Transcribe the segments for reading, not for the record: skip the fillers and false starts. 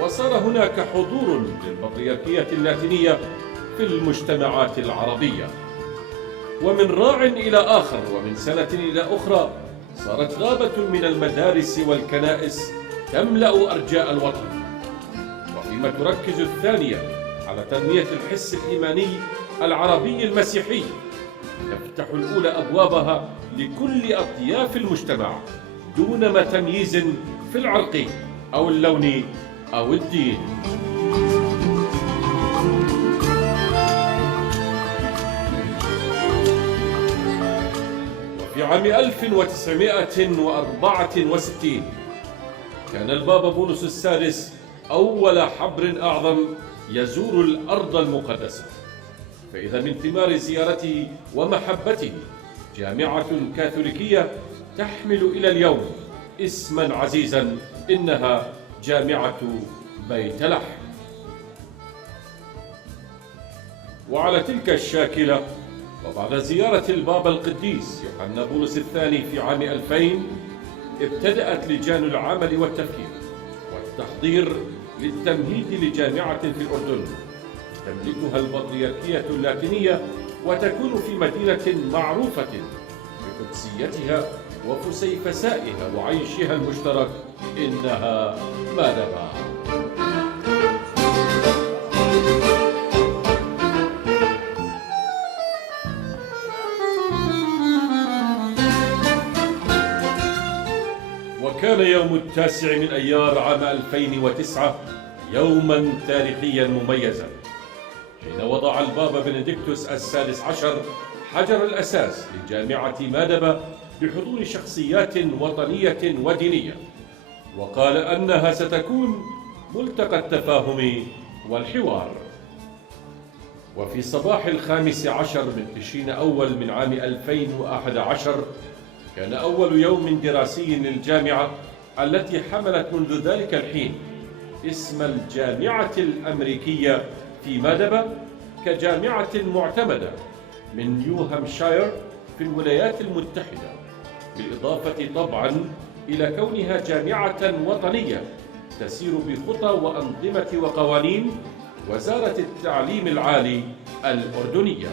وصار هناك حضور للبطريركية اللاتينية في المجتمعات العربية. ومن راع إلى آخر ومن سنة إلى أخرى صارت غابة من المدارس والكنائس تملأ أرجاء الوطن، وفيما تركز الثانية على تنمية الحس الإيماني العربي المسيحي، تفتح الأولى أبوابها لكل أطياف المجتمع دون تمييز في العرق أو اللون أو الدين. وفي عام 1964 كان البابا بولس السادس أول حبر أعظم يزور الأرض المقدسة، فإذا من ثمار زيارته ومحبته جامعة كاثوليكية تحمل إلى اليوم اسما عزيزا، إنها جامعة بيت لحم. وعلى تلك الشاكلة، وبعد زيارة البابا القديس يوحنا بولس الثاني في عام 2000، ابتدأت لجان العمل والتفكير والتحضير للتمهيد لجامعة في الأردن تملكها البطريركية اللاتينية، وتكون في مدينة معروفة بقدسيتها وفسيفسائها وعيشها المشترك، إنها مادبا. وكان يوم 9 من أيار عام 2009 يوما تاريخيا مميزا، حين وضع البابا بنديكتوس السادس عشر حجر الأساس لجامعة مادبا بحضور شخصيات وطنية ودينية، وقال أنها ستكون ملتقى التفاهم والحوار. وفي صباح 15 من تشرين أول من عام 2011 كان أول يوم دراسي للجامعة التي حملت منذ ذلك الحين اسم الجامعة الأميركية في مادبا كجامعة معتمدة من نيو هامشاير في الولايات المتحدة، بالإضافة طبعا إلى كونها جامعة وطنية تسير بخطى وأنظمة وقوانين وزارة التعليم العالي الأردنية.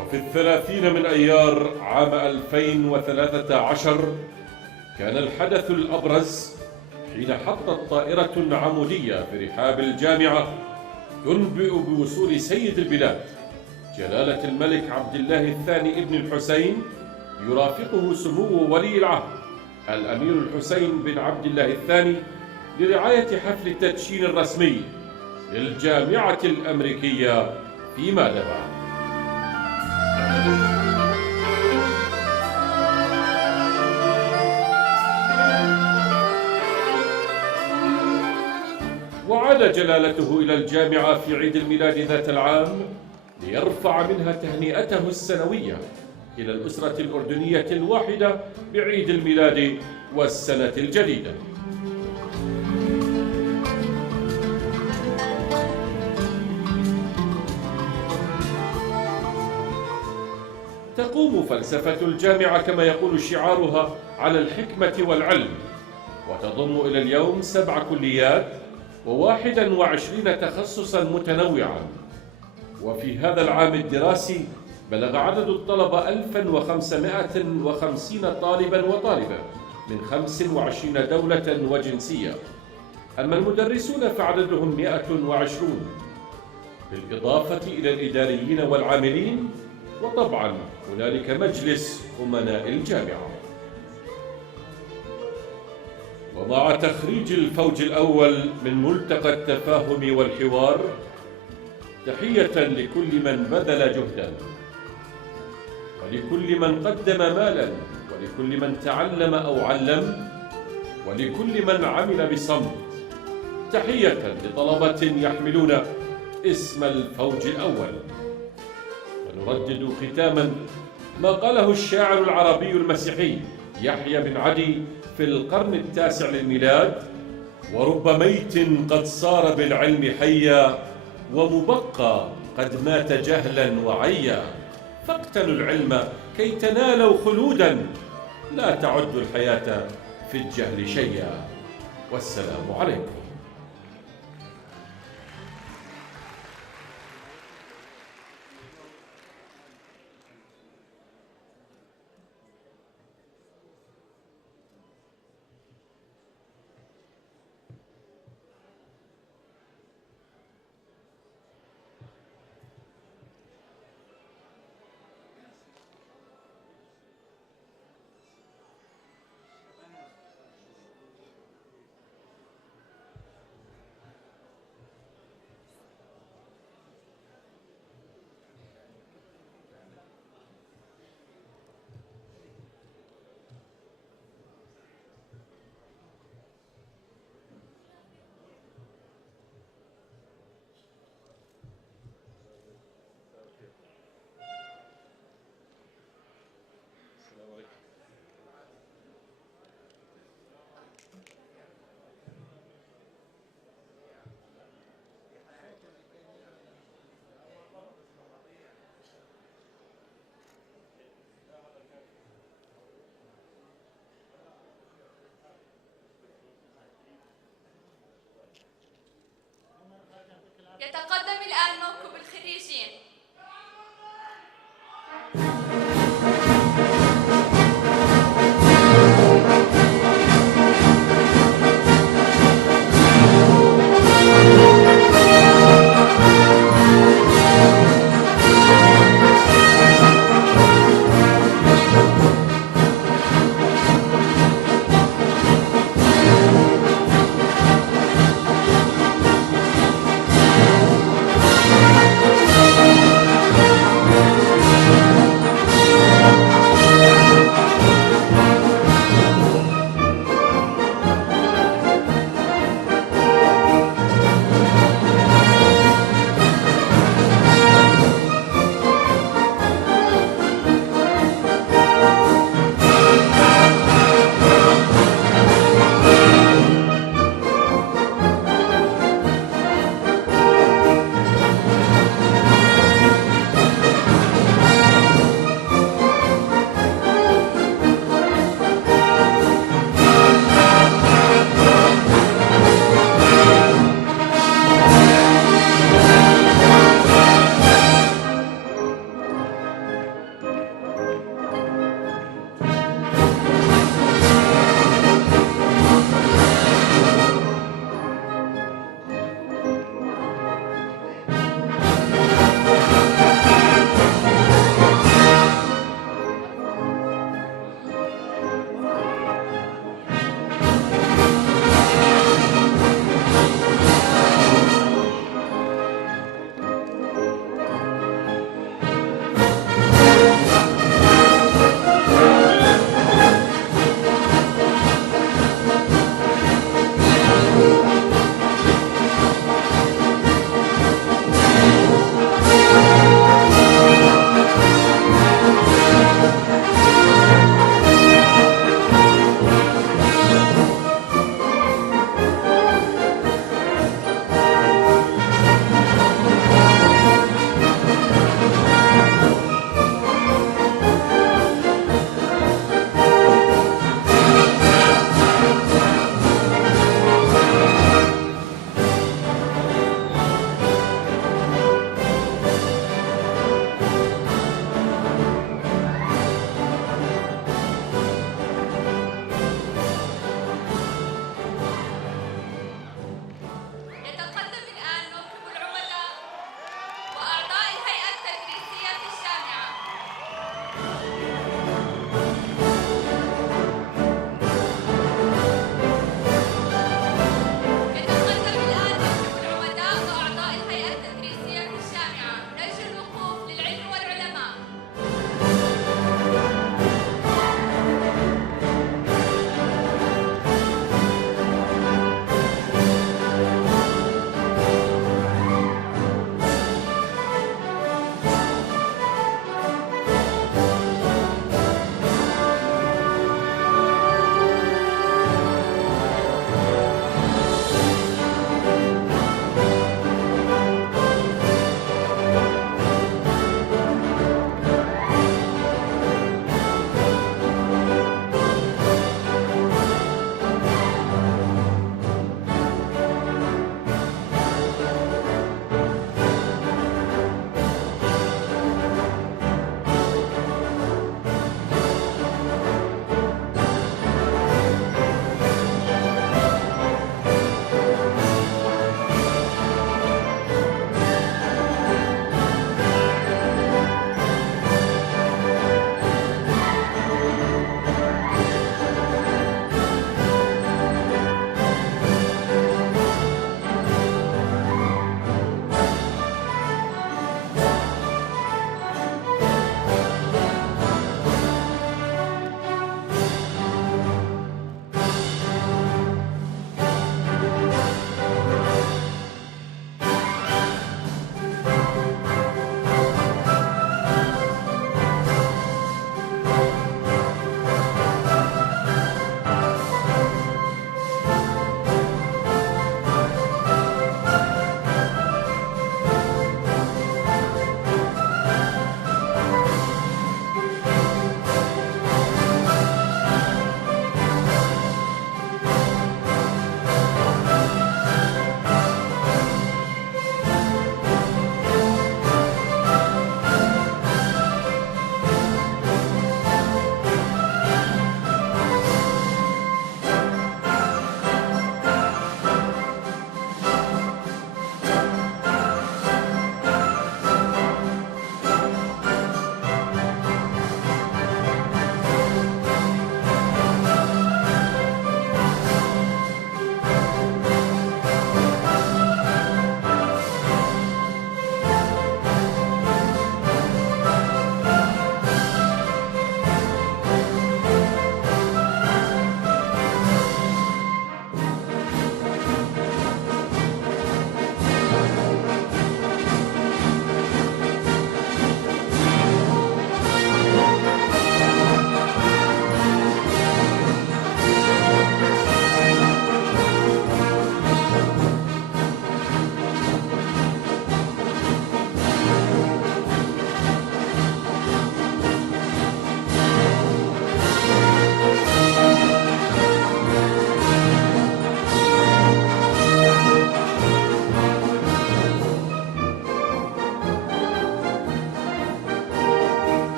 وفي 30 من أيار عام 2013 كان الحدث الأبرز حين حطت طائرة عمودية في رحاب الجامعة تنبئ بوصول سيد البلاد جلالة الملك عبد الله الثاني ابن الحسين، يرافقه سمو ولي العهد الأمير الحسين بن عبد الله الثاني لرعاية حفل التدشين الرسمي للجامعة الأميركية في مادبا. وعاد جلالته إلى الجامعة في عيد الميلاد ذات العام ليرفع منها تهنئته السنوية إلى الأسرة الأردنية الواحدة بعيد الميلاد والسنة الجديدة. تقوم فلسفة الجامعة كما يقول شعارها على الحكمة والعلم، وتضم إلى اليوم 7 كليات و21 تخصصا متنوعا. وفي هذا العام الدراسي بلغ عدد الطلبة 1550 طالبا وطالبة من 25 دولة وجنسية، أما المدرسون فعددهم 120، بالإضافة إلى الإداريين والعاملين، وطبعا هنالك مجلس أمناء الجامعة. ومع تخريج الفوج الأول من ملتقى التفاهم والحوار، تحية لكل من بذل جهدا، ولكل من قدم مالا، ولكل من تعلم أو علم، ولكل من عمل بصمت. تحية لطلبة يحملون اسم الفوج الأول. ونردد ختاما ما قاله الشاعر العربي المسيحي يحيى بن عدي في القرن التاسع للميلاد: ورب ميت قد صار بالعلم حيا، ومبقى قد مات جهلا وعيا. فاقتنوا العلم كي تنالوا خلودا، لا تعدوا الحياة في الجهل شيئا. والسلام عليكم. يتقدم الآن موكب الخريجين.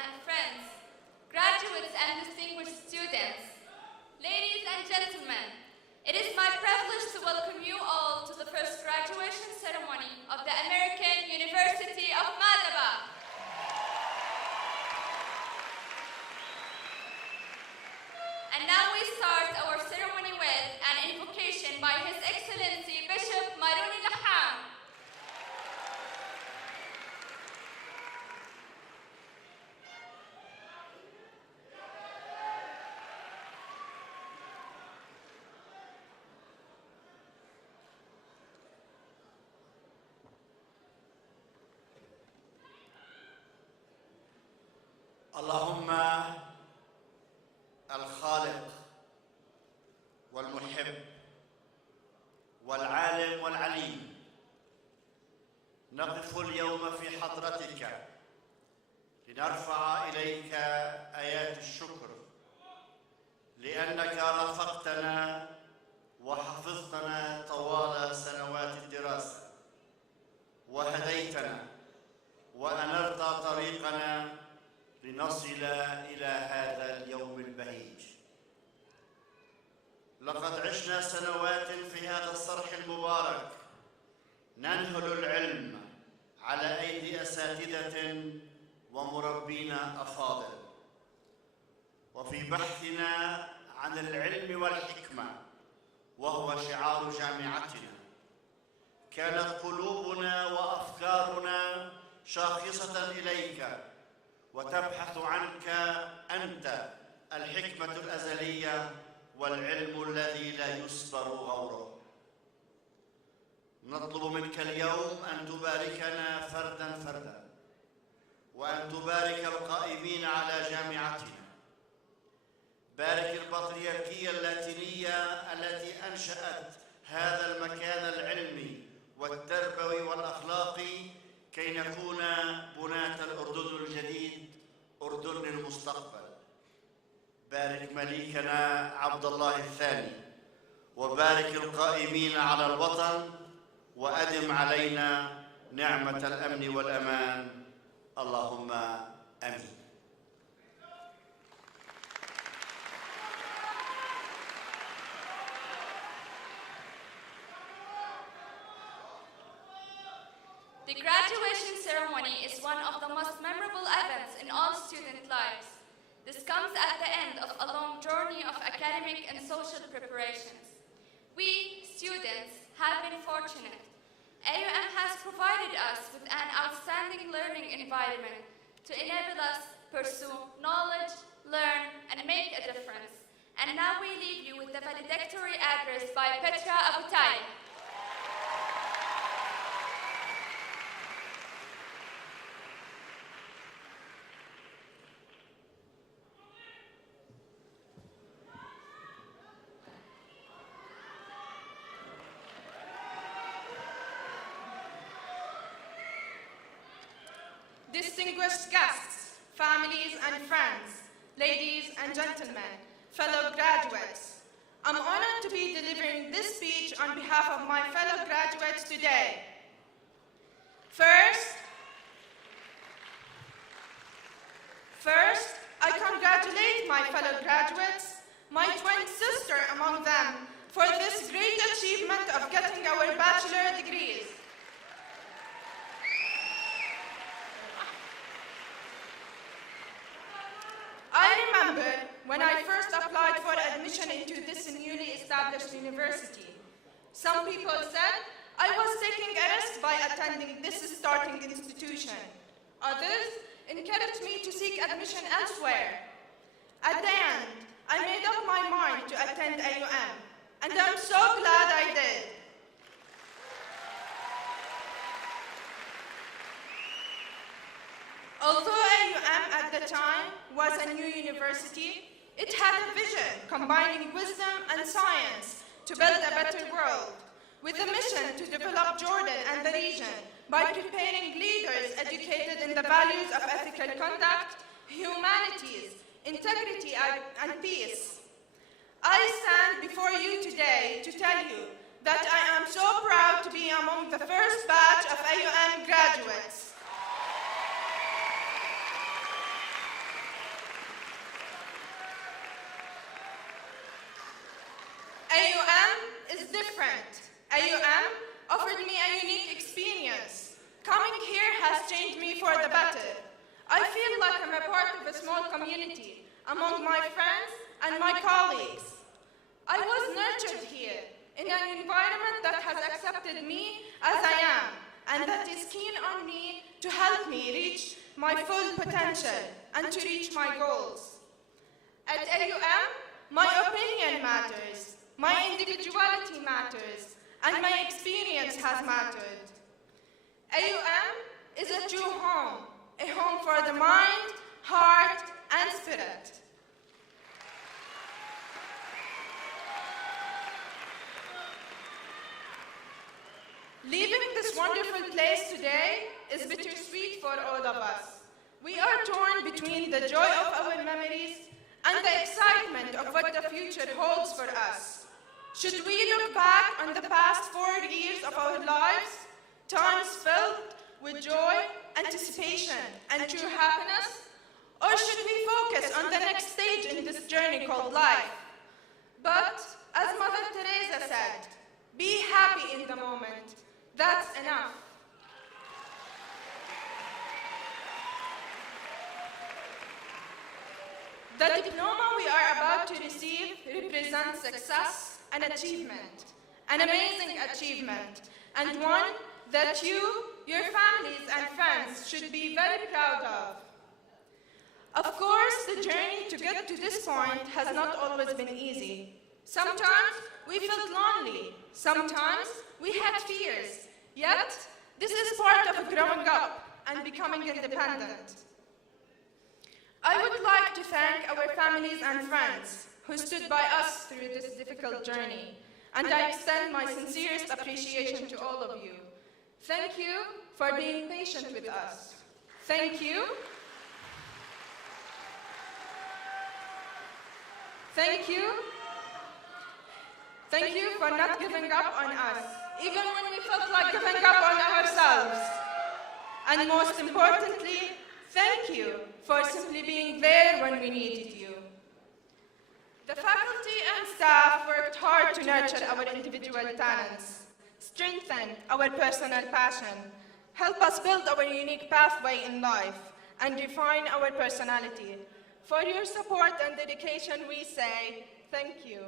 and friends, graduates and distinguished students, ladies and gentlemen, it is my privilege to welcome you all to the first graduation ceremony of the American University of Madaba. And now we start our ceremony with an invocation by His Excellency Bishop Maruni Laham. اللهم الخالق والمحب والعالم والعليم، نقف اليوم في حضرتك لنرفع إليك آيات الشكر لأنك رافقتنا وحفظتنا طوال سنوات الدراسة وهديتنا وأنرت طريقنا لنصل إلى هذا اليوم البهيج. لقد عشنا سنوات في هذا الصرح المبارك ننهل العلم على أيدي أساتذة ومربين أفاضل، وفي بحثنا عن العلم والحكمة وهو شعار جامعتنا كانت قلوبنا وأفكارنا شاخصة إليك وتبحث عنك أنت الحكمة الأزلية والعلم الذي لا يسبر غوره. نطلب منك اليوم أن تباركنا فردا فردا وأن تبارك القائمين على جامعتنا. بارك البطريركية اللاتينية التي أنشأت هذا المكان العلمي والتربوي والأخلاقي كي نكون بناة الأردن الجديد، أردن المستقبل. بارك مليكنا عبد الله الثاني وبارك القائمين على الوطن وأدم علينا نعمة الأمن والأمان، اللهم آمين. The graduation ceremony is one of the most memorable events in all student lives. This comes at the end of a long journey of academic and social preparations. We, students, have been fortunate. AUM has provided us with an outstanding learning environment to enable us pursue knowledge, learn, and make a difference. And now we leave you with the valedictory address by Petra Abutai. Distinguished guests, families and friends, ladies and gentlemen, fellow graduates, I'm honored to be delivering this speech on behalf of my fellow graduates today. First, I congratulate my fellow graduates, my twin sister among them, for this great achievement of getting our bachelor degrees. I remember when I first applied for admission into this newly established university. Some people said I was taking a risk by attending this starting institution. Others encouraged me to seek admission elsewhere. At the end, I made up my mind to attend AUM, and I'm so glad I did. Although AUM at the time was a new university, it had a vision combining wisdom and science to build a better world, with a mission to develop Jordan and the region by preparing leaders educated in the values of ethical conduct, humanities, integrity, and peace. I stand before you today to tell you that I am so proud to be among the first batch of AUM graduates. different. AUM offered me a unique experience. Coming here has changed me for the better. I feel like I'm a part of a small community among my friends and my colleagues. I was nurtured here in an environment that has accepted me as I am and that is keen on me to help me reach my full potential and to reach my goals. At AUM, my opinion matters, my individuality matters, and my experience has mattered. AUM is a true home, a home for the mind, heart, and spirit. Leaving this wonderful place today is bittersweet for all of us. We are torn between the joy of our memories and the excitement of what the future holds for us. Should we look back on the past 4 years of our lives, times filled with joy, anticipation, and true happiness? Or should we focus on the next stage in this journey called life? But, as Mother Teresa said, be happy in the moment. That's enough. The diploma we are about to receive represents success and achievement, an amazing achievement, and one that you, your families and friends should be very proud of. Of course, the journey to get to this point has not always been easy. Sometimes we felt lonely, sometimes we had fears, yet this is part of growing up and becoming independent. I would like to thank our families and friends who stood by us through this difficult journey, and I extend my sincerest appreciation to all of you. Thank you for being patient with us. Thank you. Thank you. Thank you for not giving up on us, even when we felt like giving up on ourselves. And most importantly, thank you for simply being there when we needed you. The faculty and staff worked hard to nurture our individual talents, strengthen our personal passion, help us build our unique pathway in life, and refine our personality. For your support and dedication, we say thank you.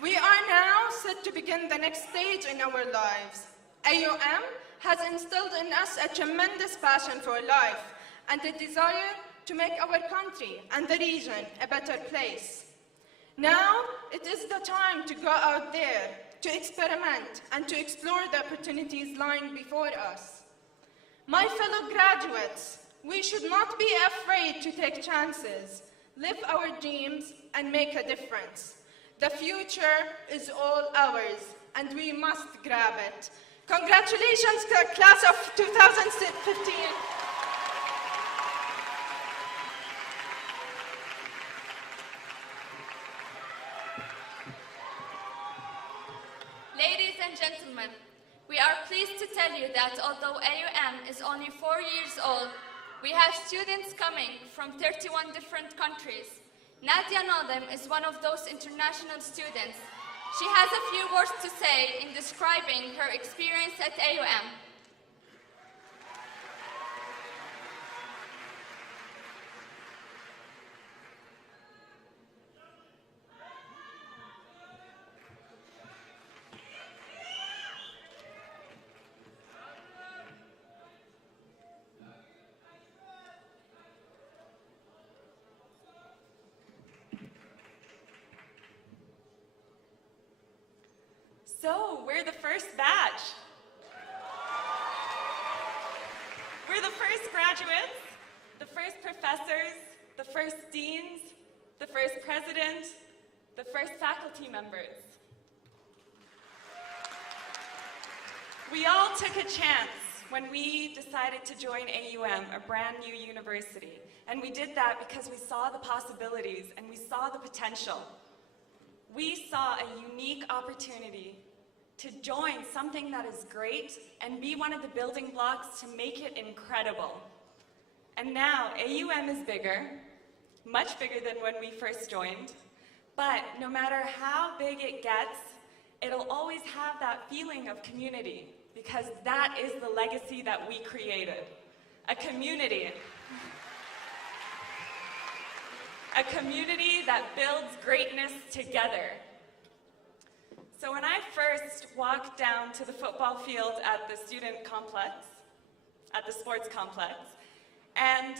We are now set to begin the next stage in our lives. AUM has instilled in us a tremendous passion for life and a desire to make our country and the region a better place. Now, it is the time to go out there, to experiment, and to explore the opportunities lying before us. My fellow graduates, we should not be afraid to take chances, live our dreams, and make a difference. The future is all ours, and we must grab it. Congratulations, class of 2015. Ladies and gentlemen, we are pleased to tell you that although AUM is only 4 years old, we have students coming from 31 different countries. Nadia Nadem is one of those international students. She has a few words to say in describing her experience at AUM. So, we're the first batch. We're the first graduates, the first professors, the first deans, the first president, the first faculty members. We all took a chance when we decided to join AUM, a brand new university. And we did that because we saw the possibilities and we saw the potential. We saw a unique opportunity to join something that is great and be one of the building blocks to make it incredible. And now AUM is bigger, much bigger than when we first joined. But no matter how big it gets, it'll always have that feeling of community, because that is the legacy that we created. A community that builds greatness together. So when I first walked down to the football field at the student complex, at the sports complex, and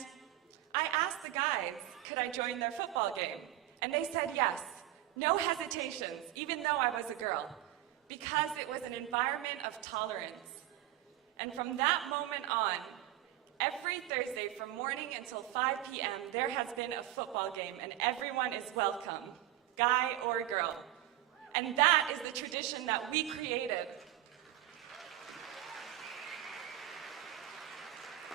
I asked the guys, could I join their football game? And they said yes, no hesitations, even though I was a girl, because it was an environment of tolerance. And from that moment on, every Thursday from morning until 5 p.m., there has been a football game, and everyone is welcome, guy or girl. And that is the tradition that we created.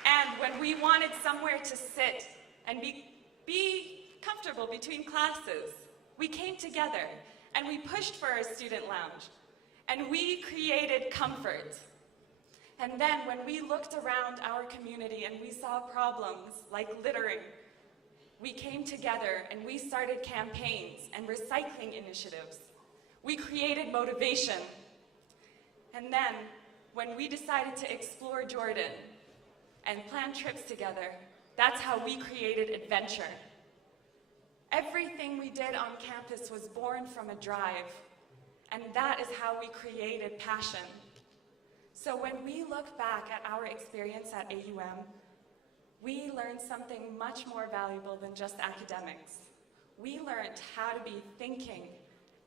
And when we wanted somewhere to sit and be comfortable between classes, we came together and we pushed for our student lounge. And we created comfort. And then when we looked around our community and we saw problems like littering, we came together and we started campaigns and recycling initiatives. We created motivation. And then when we decided to explore Jordan and plan trips together, that's how we created adventure. Everything we did on campus was born from a drive, and that is how we created passion. So when we look back at our experience at AUM, we learned something much more valuable than just academics. We learned how to be thinking,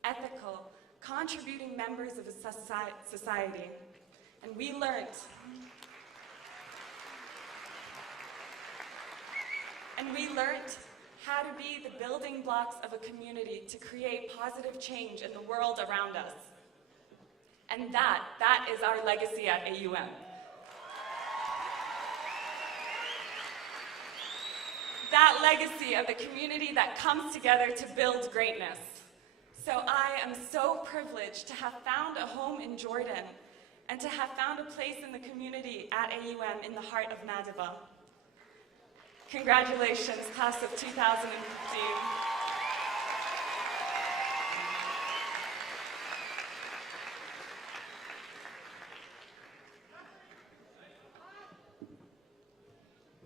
ethical, contributing members of a society. And we learned how to be the building blocks of a community to create positive change in the world around us. And that is our legacy at AUM. That legacy of the community that comes together to build greatness. So I am so privileged to have found a home in Jordan and to have found a place in the community at AUM in the heart of Madaba. Congratulations, class of 2015.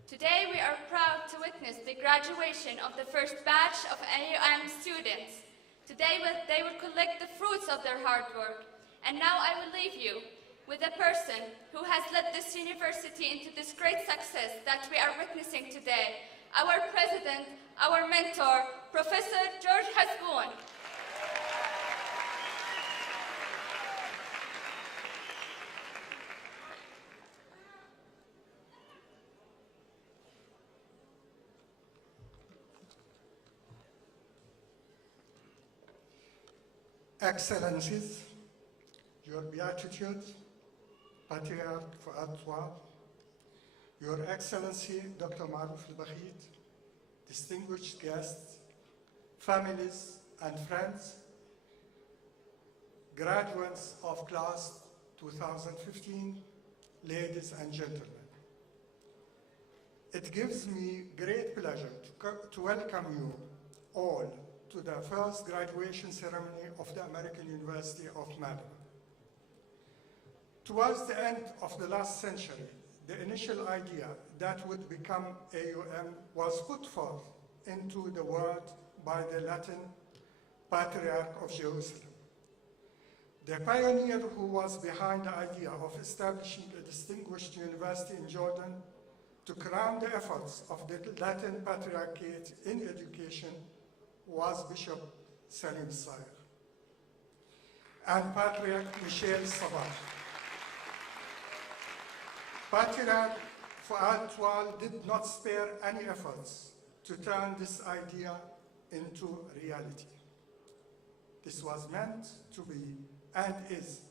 Today we are proud to witness the graduation of the first batch of AUM students. Today they will collect the fruits of their hard work. And now I will leave you with a person who has led this university into this great success that we are witnessing today. Our president, our mentor, Professor George Hasboun. Excellencies, Your Beatitude, Patriarch Fuad Toual, Your Excellency Dr. Maruf al-Bakhit, distinguished guests, families and friends, graduates of class 2015, ladies and gentlemen. It gives me great pleasure to welcome you all to the first graduation ceremony of the American University of Madaba. Towards the end of the last century, the initial idea that would become AUM was put forth into the world by the Latin Patriarch of Jerusalem. The pioneer who was behind the idea of establishing a distinguished university in Jordan to crown the efforts of the Latin Patriarchate in education was Bishop Salim Sayer and Patriarch Michel Sabah. Patriarch Fuad Toual did not spare any efforts to turn this idea into reality. This was meant to be and is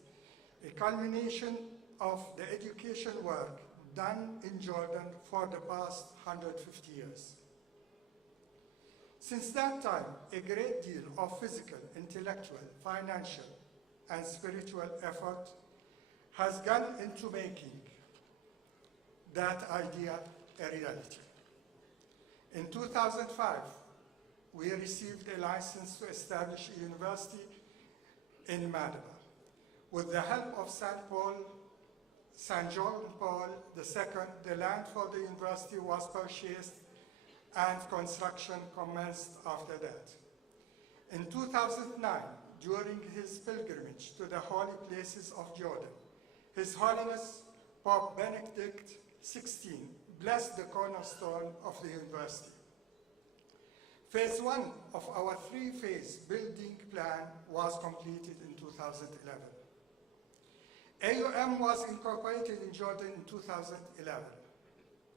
a culmination of the education work done in Jordan for the past 150 years. Since that time, a great deal of physical, intellectual, financial, and spiritual effort has gone into making that idea a reality. In 2005, we received a license to establish a university in Madaba. With the help of St. John Paul II, the land for the university was purchased and construction commenced after that. In 2009, during his pilgrimage to the holy places of Jordan, His Holiness Pope Benedict XVI blessed the cornerstone of the university. Phase 1 of our three-phase building plan was completed in 2011. AUM was incorporated in Jordan in 2011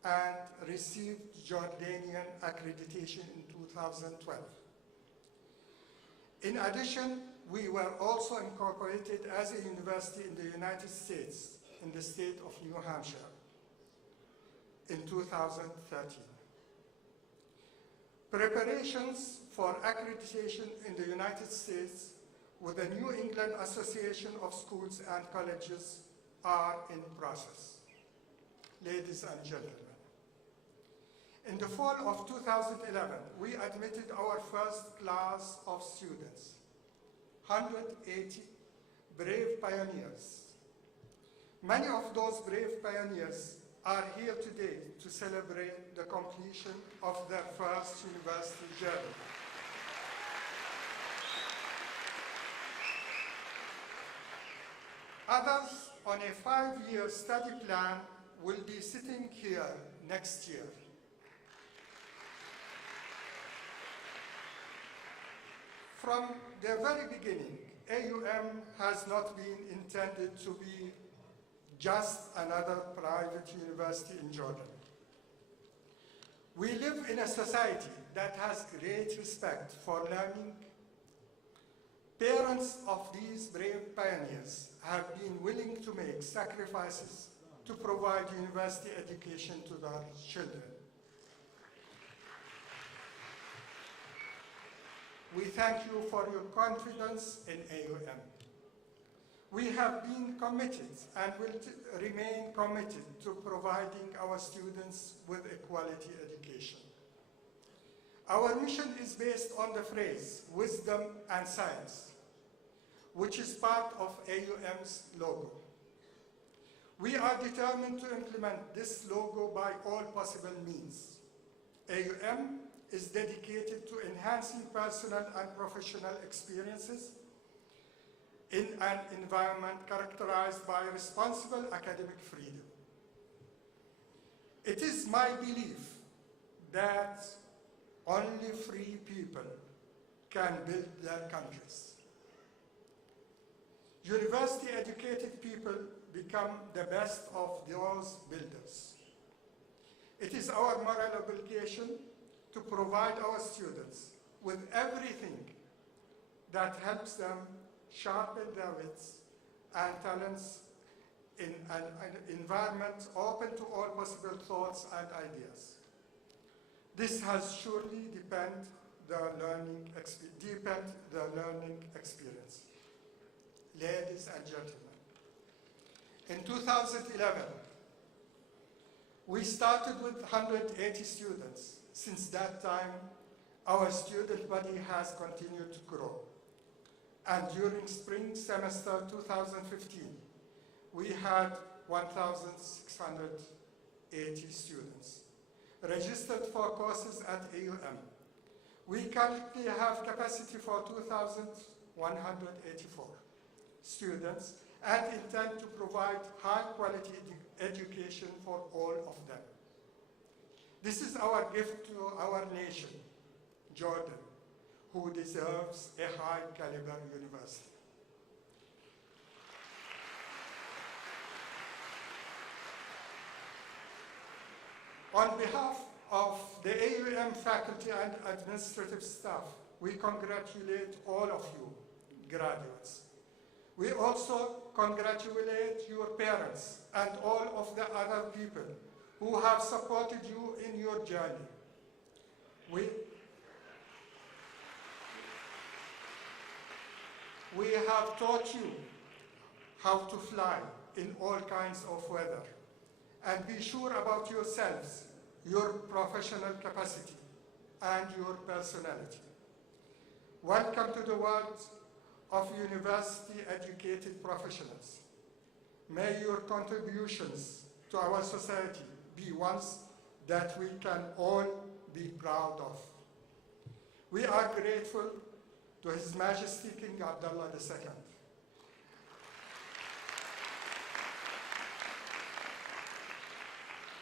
and received Jordanian accreditation in 2012. In addition, we were also incorporated as a university in the United States, in the state of New Hampshire, in 2013. Preparations for accreditation in the United States with the New England Association of Schools and Colleges are in process. Ladies and gentlemen, in the fall of 2011, we admitted our first class of students, 180 brave pioneers. Many of those brave pioneers are here today to celebrate the completion of their first university journey. Others on a 5-year study plan will be sitting here next year. From the very beginning, AUM has not been intended to be just another private university in Jordan. We live in a society that has great respect for learning. Parents of these brave pioneers have been willing to make sacrifices to provide university education to their children. We thank you for your confidence in AUM. We have been committed and will remain committed to providing our students with a quality education. Our mission is based on the phrase, wisdom and science, which is part of AUM's logo. We are determined to implement this logo by all possible means. AUM is dedicated to enhancing personal and professional experiences in an environment characterized by responsible academic freedom. It is my belief that only free people can build their countries. University-educated people become the best of those builders. It is our moral obligation to provide our students with everything that helps them sharpen their wits and talents in an environment open to all possible thoughts and ideas. This has surely deepened the learning experience. Ladies and gentlemen, in 2011, we started with 180 students. Since that time, our student body has continued to grow. And during spring semester 2015, we had 1,680 students registered for courses at AUM. We currently have capacity for 2,184 students and intend to provide high-quality education for all of them. This is our gift to our nation, Jordan, who deserves a high-caliber university. On behalf of the AUM faculty and administrative staff, we congratulate all of you, graduates. We also congratulate your parents and all of the other people who have supported you in your journey. We have taught you how to fly in all kinds of weather. And be sure about yourselves, your professional capacity, and your personality. Welcome to the world of university-educated professionals. May your contributions to our society be ones that we can all be proud of. We are grateful to His Majesty King Abdullah II,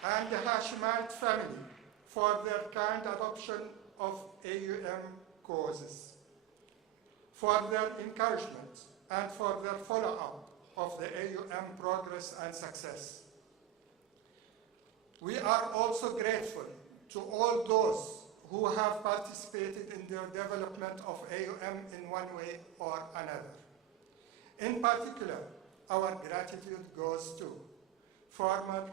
and the Hashemite family for their kind adoption of AUM causes, for their encouragement, and for their follow-up of the AUM progress and success. We are also grateful to all those who have participated in the development of AUM in one way or another. In particular, our gratitude goes to former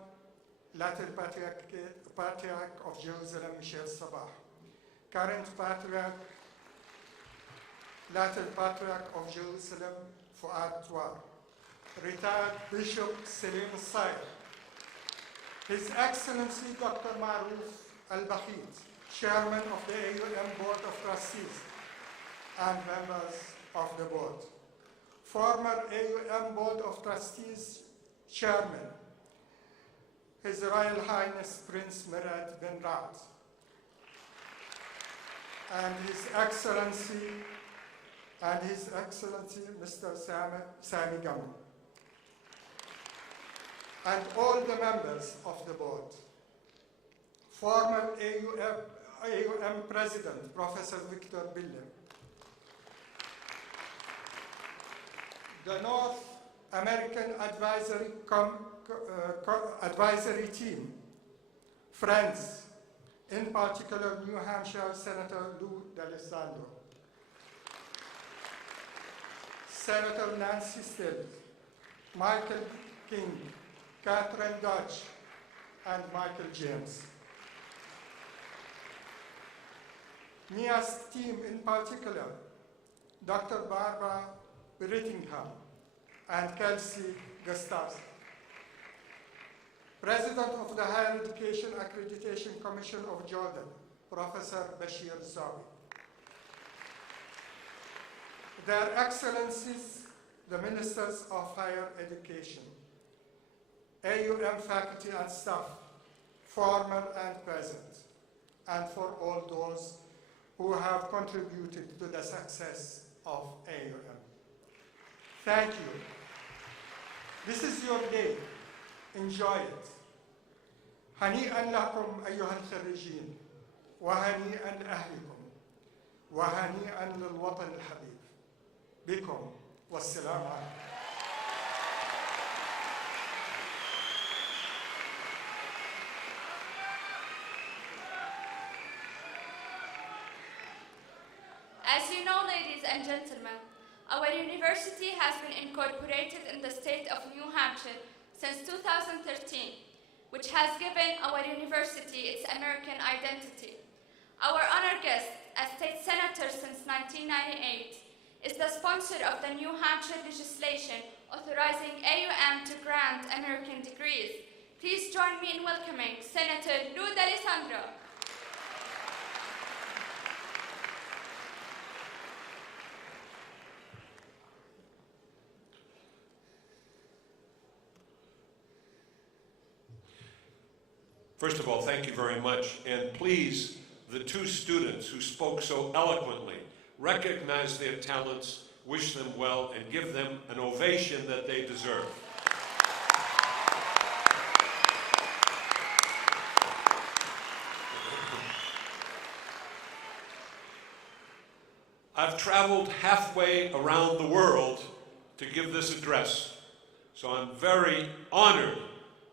Latter Patriarch of Jerusalem, Michel Sabah, current Latter Patriarch of Jerusalem, Fuad Touar, retired Bishop Selim Said, His Excellency Dr. Maruf Al-Bakhit, Chairman of the AUM Board of Trustees and members of the board, former AUM Board of Trustees Chairman, His Royal Highness Prince Murad bin Raad, and His Excellency Mr. Sami Gamma, and all the members of the board, former AUM President, Professor Victor Billem, the North American Advisory Team, friends, in particular New Hampshire Senator Lou D'Alessandro, Senator Nancy Still, Michael King, Catherine Dodge, and Michael James. NIA's team in particular, Dr. Barbara Brittingham and Kelsey Gustafson. President of the Higher Education Accreditation Commission of Jordan, Professor Bashir Zawi. Their Excellencies, the Ministers of Higher Education, AUM faculty and staff, former and present, and for all those who have contributed to the success of AUM. Thank you. This is your day. Enjoy it. هنيئا لكم أيها الخريجين، وهنيئا لأهلكم، وهنيئا للوطن الحبيب. بكم والسلام عليكم. As you know, ladies and gentlemen, our university has been incorporated in the state of New Hampshire since 2013, which has given our university its American identity. Our honored guest, as state senator since 1998, is the sponsor of the New Hampshire legislation authorizing AUM to grant American degrees. Please join me in welcoming Senator Lou D'Alessandro. First of all, thank you very much, and please, the two students who spoke so eloquently, recognize their talents, wish them well, and give them an ovation that they deserve. I've traveled halfway around the world to give this address, so I'm very honored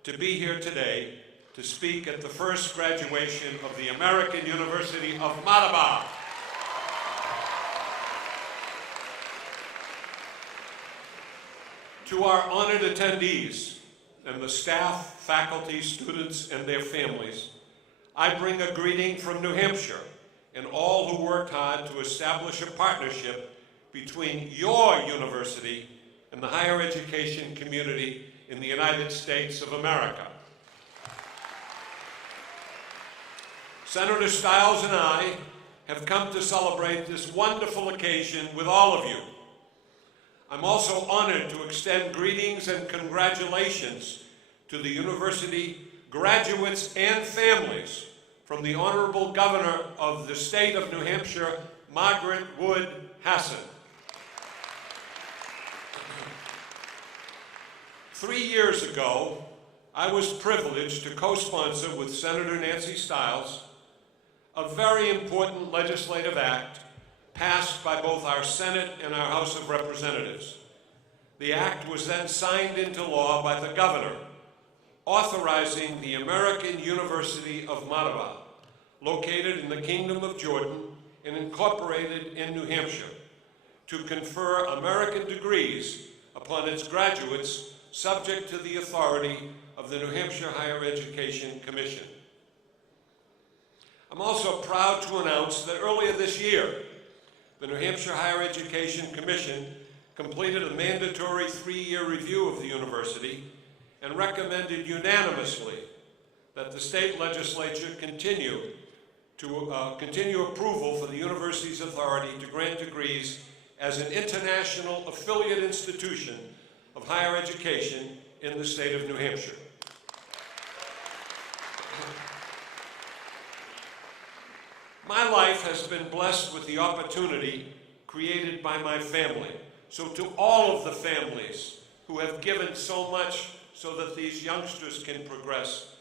to be here today to speak at the first graduation of the American University of Madaba. To our honored attendees and the staff, faculty, students, and their families, I bring a greeting from New Hampshire and all who worked hard to establish a partnership between your university and the higher education community in the United States of America. Senator Stiles and I have come to celebrate this wonderful occasion with all of you. I'm also honored to extend greetings and congratulations to the university graduates and families from the Honorable Governor of the State of New Hampshire, Margaret Wood Hassan. 3 years ago, I was privileged to co-sponsor with Senator Nancy Stiles a very important legislative act passed by both our Senate and our House of Representatives. The act was then signed into law by the governor, authorizing the American University of Madaba, located in the Kingdom of Jordan and incorporated in New Hampshire, to confer American degrees upon its graduates subject to the authority of the New Hampshire Higher Education Commission. I'm also proud to announce that earlier this year, the New Hampshire Higher Education Commission completed a mandatory 3-year review of the university and recommended unanimously that the state legislature continue approval for the university's authority to grant degrees as an international affiliate institution of higher education in the state of New Hampshire. My life has been blessed with the opportunity created by my family. So to all of the families who have given so much so that these youngsters can progress,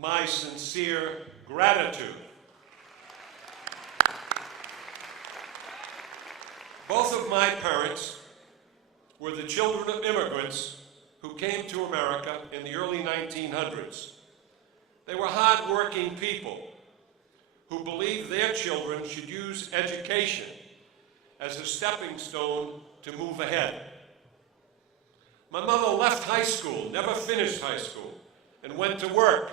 my sincere gratitude. Both of my parents were the children of immigrants who came to America in the early 1900s. They were hard-working people who believed their children should use education as a stepping stone to move ahead. My mother left high school, never finished high school, and went to work.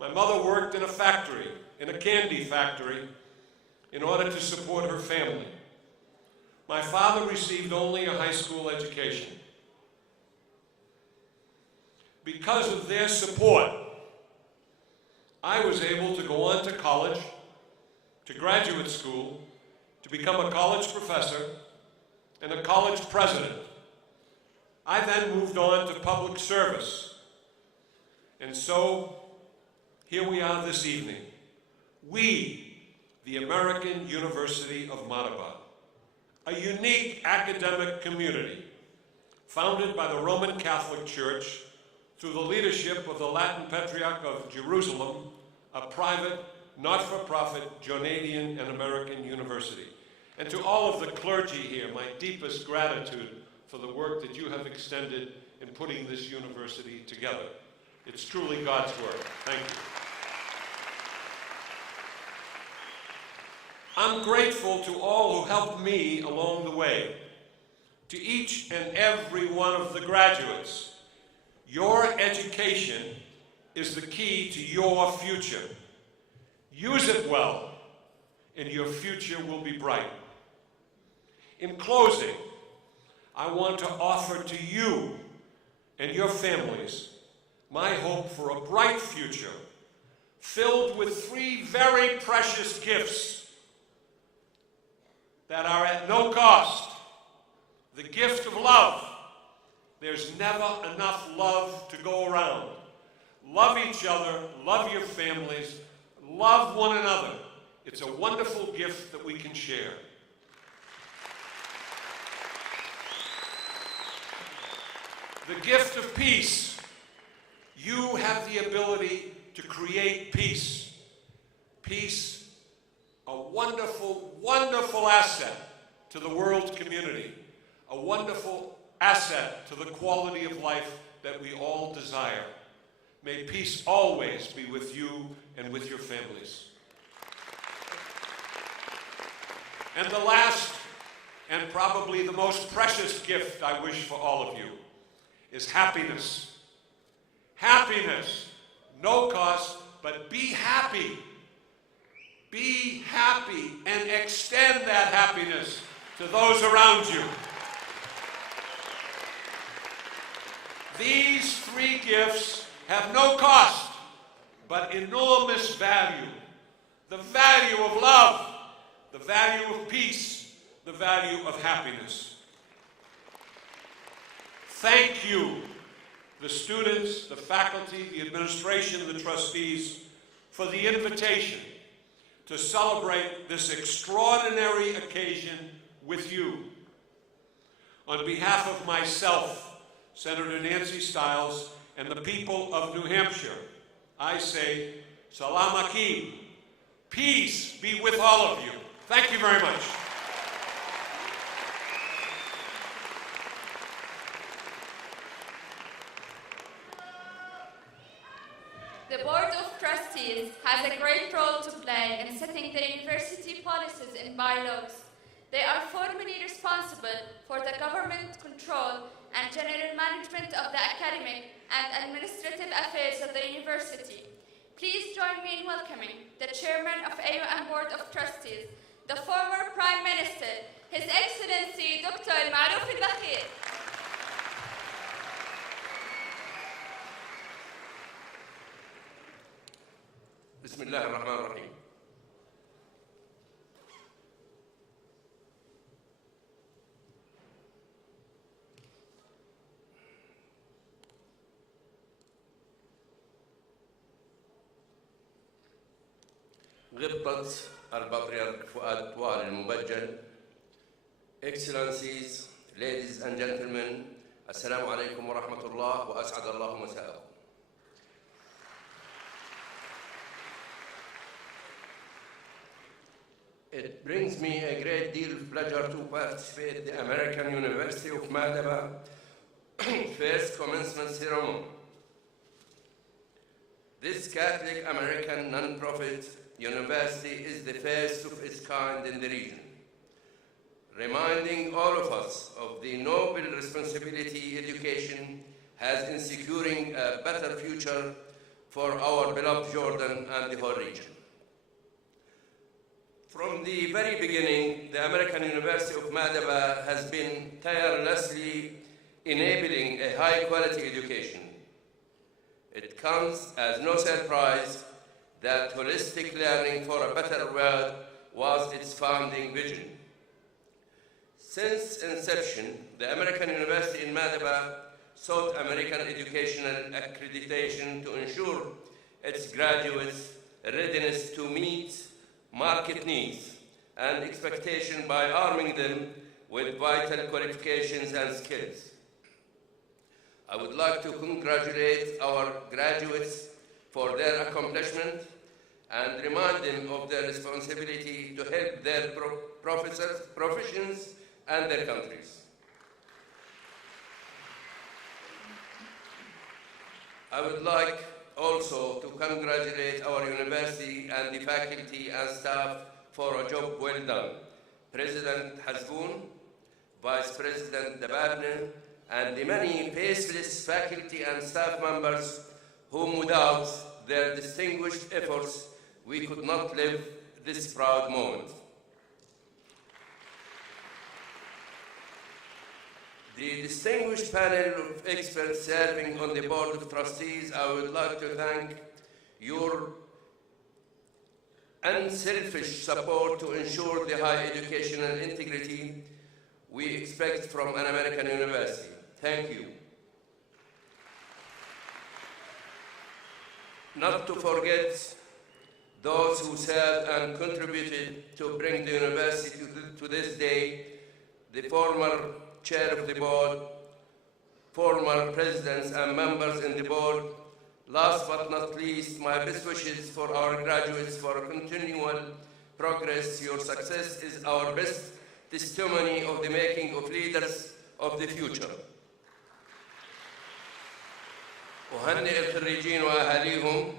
My mother worked in a factory, in a candy factory, in order to support her family. My father received only a high school education. Because of their support, I was able to go on to college, to graduate school, to become a college professor and a college president. I then moved on to public service. And so, here we are this evening. We, the American University of Madaba, a unique academic community founded by the Roman Catholic Church through the leadership of the Latin Patriarch of Jerusalem, a private, not-for-profit Jordanian and American university. And to all of the clergy here, my deepest gratitude for the work that you have extended in putting this university together. It's truly God's work. Thank you. I'm grateful to all who helped me along the way. To each and every one of the graduates, your education is the key to your future. Use it well, and your future will be bright. In closing, I want to offer to you and your families my hope for a bright future filled with 3 very precious gifts that are at no cost. The gift of love. There's never enough love to go around. Love each other, love your families, love one another. It's a wonderful gift that we can share. The gift of peace. You have the ability to create peace. Peace, a wonderful, wonderful asset to the world community. A wonderful asset to the quality of life that we all desire. May peace always be with you and with your families. And the last, and probably the most precious gift I wish for all of you, is happiness. Happiness, no cost, but be happy. Be happy and extend that happiness to those around you. These 3 gifts have no cost, but enormous value the value of love, the value of peace, the value of happiness. Thank you, the students, the faculty, the administration, the trustees, for the invitation to celebrate this extraordinary occasion with you. On behalf of myself, Senator Nancy Stiles, and the people of New Hampshire, I say, Salam Akeem. Peace be with all of you. Thank you very much. The Board of Trustees has a great role to play in setting the university policies and bylaws. They are formally responsible for the government control and general management of the academic and administrative affairs of the university. Please join me in welcoming the Chairman of AUM Board of Trustees, the former Prime Minister, His Excellency Dr. Maruf al-Bakhir. بسم الله الرحمن الرحيم. غبطة البطريرك فؤاد طوال المبجل. Excellencies, ladies and gentlemen, السلام عليكم ورحمة الله وأسعد الله مساءكم. It brings me a great deal of pleasure to participate in the American University of Madaba first commencement ceremony. This Catholic American non-profit university is the first of its kind in the region, reminding all of us of the noble responsibility education has in securing a better future for our beloved Jordan and the whole region. From the very beginning, the American University of Madaba has been tirelessly enabling a high-quality education. It comes as no surprise that holistic learning for a better world was its founding vision. Since inception, the American University in Madaba sought American educational accreditation to ensure its graduates' readiness to meet market needs and expectation by arming them with vital qualifications and skills. I would like to congratulate our graduates for their accomplishment and remind them of their responsibility to help their professions and their countries. I would like also to congratulate our university and the faculty and staff for a job well done. President Hazboun, Vice President Dababne, and the many faceless faculty and staff members whom without their distinguished efforts we could not live this proud moment. The distinguished panel of experts serving on the Board of Trustees, I would like to thank your unselfish support to ensure the high educational integrity we expect from an American university. Thank you. Not to forget those who served and contributed to bring the university to this day, the former chair of the board, former presidents and members in the board. Last but not least, my best wishes for our graduates for continual progress. Your success is our best testimony of the making of leaders of the future. أهنئ الخريجين وأهاليهم.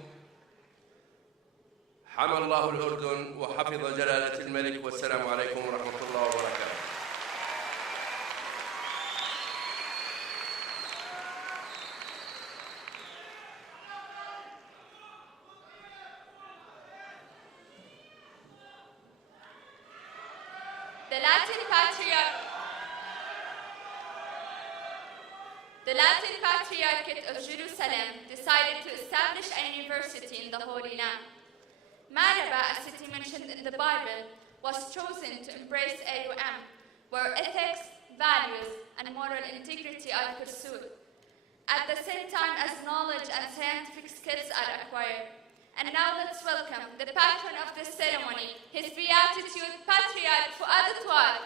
حمى الله الأردن وحفظ جلالة الملك، والسلام عليكم ورحمة الله وبركاته. The Latin Patriarchate of Jerusalem decided to establish a university in the Holy Land. Madaba, a city mentioned in the Bible, was chosen to embrace AUM, where ethics, values, and moral integrity are pursued, at the same time as knowledge and scientific skills are acquired. And now let's welcome the patron of this ceremony, His Beatitude Patriarch Fuad Atwal.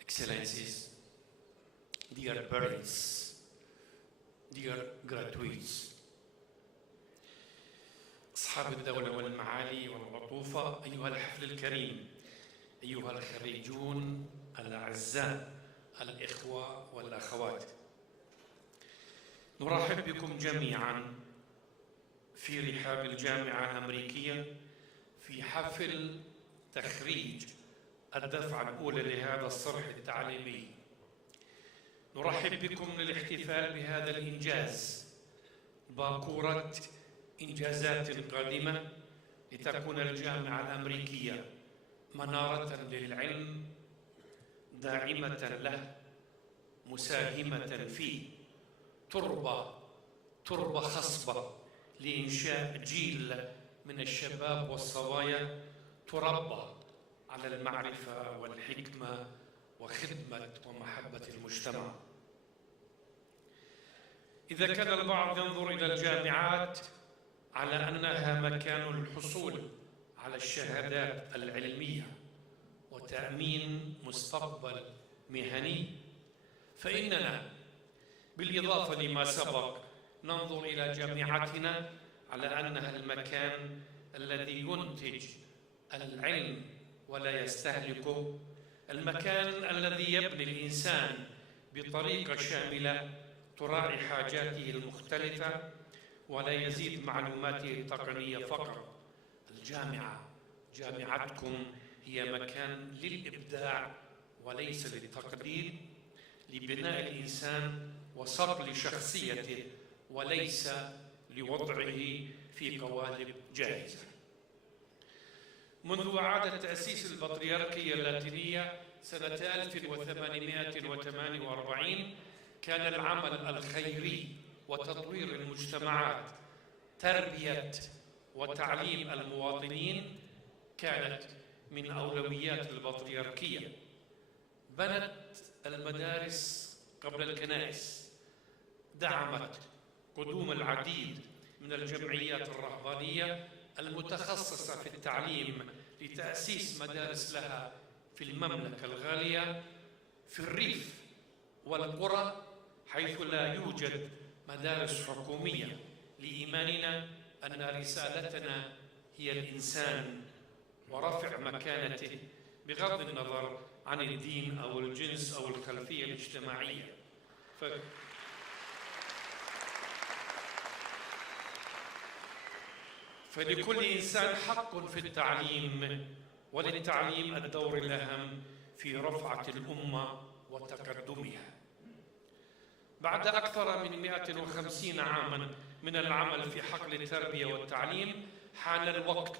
Excellencies, dear parents, dear graduates, أصحاب الدولة والمعالي والعطوفة، أيها الحفل الكريم، أيها الخريجون الأعزاء، الإخوة والأخوات، نرحب بكم جميعاً في رحاب الجامعة الأمريكية في حفل تخريج الدفعة الأولى لهذا الصرح التعليمي. نرحب بكم للاحتفال بهذا الإنجاز، باكورة إنجازات قادمة لتكون الجامعة الأمريكية منارة للعلم، داعمة له، مساهمة فيه، تربة خصبة لإنشاء جيل من الشباب والصبايا تربى على المعرفة والحكمة وخدمة ومحبة المجتمع. إذا كان البعض ينظر إلى الجامعات على أنها مكان الحصول على الشهادات العلمية وتأمين مستقبل مهني، فإننا بالإضافة لما سبق ننظر إلى جامعتنا على أنها المكان الذي ينتج العلم ولا يستهلكه، المكان الذي يبني الإنسان بطريقة شاملة تراعي حاجاته المختلفة ولا يزيد معلوماته التقنية فقط. جامعتكم هي مكان للإبداع وليس للتقليد، لبناء الإنسان وصقل شخصيته وليس لوضعه في قوالب جاهزة. منذ إعادة تأسيس البطريركية اللاتينية سنة 1848 كان العمل الخيري وتطوير المجتمعات، تربية وتعليم المواطنين كانت من أولويات البطريركية. بنت المدارس قبل الكنائس، دعمت قدوم العديد من الجمعيات الرهبانية المتخصصة في التعليم لتأسيس مدارس لها في المملكة الغالية، في الريف والقرى حيث لا يوجد مدارس حكومية، لإيماننا أن رسالتنا هي الإنسان ورفع مكانته بغض النظر عن الدين أو الجنس أو الخلفية الاجتماعية. فلكل إنسان حق في التعليم، وللتعليم الدور الأهم في رفعة الأمة وتقدمها. بعد أكثر من 150 عاماً من العمل في حقل التربية والتعليم، حان الوقت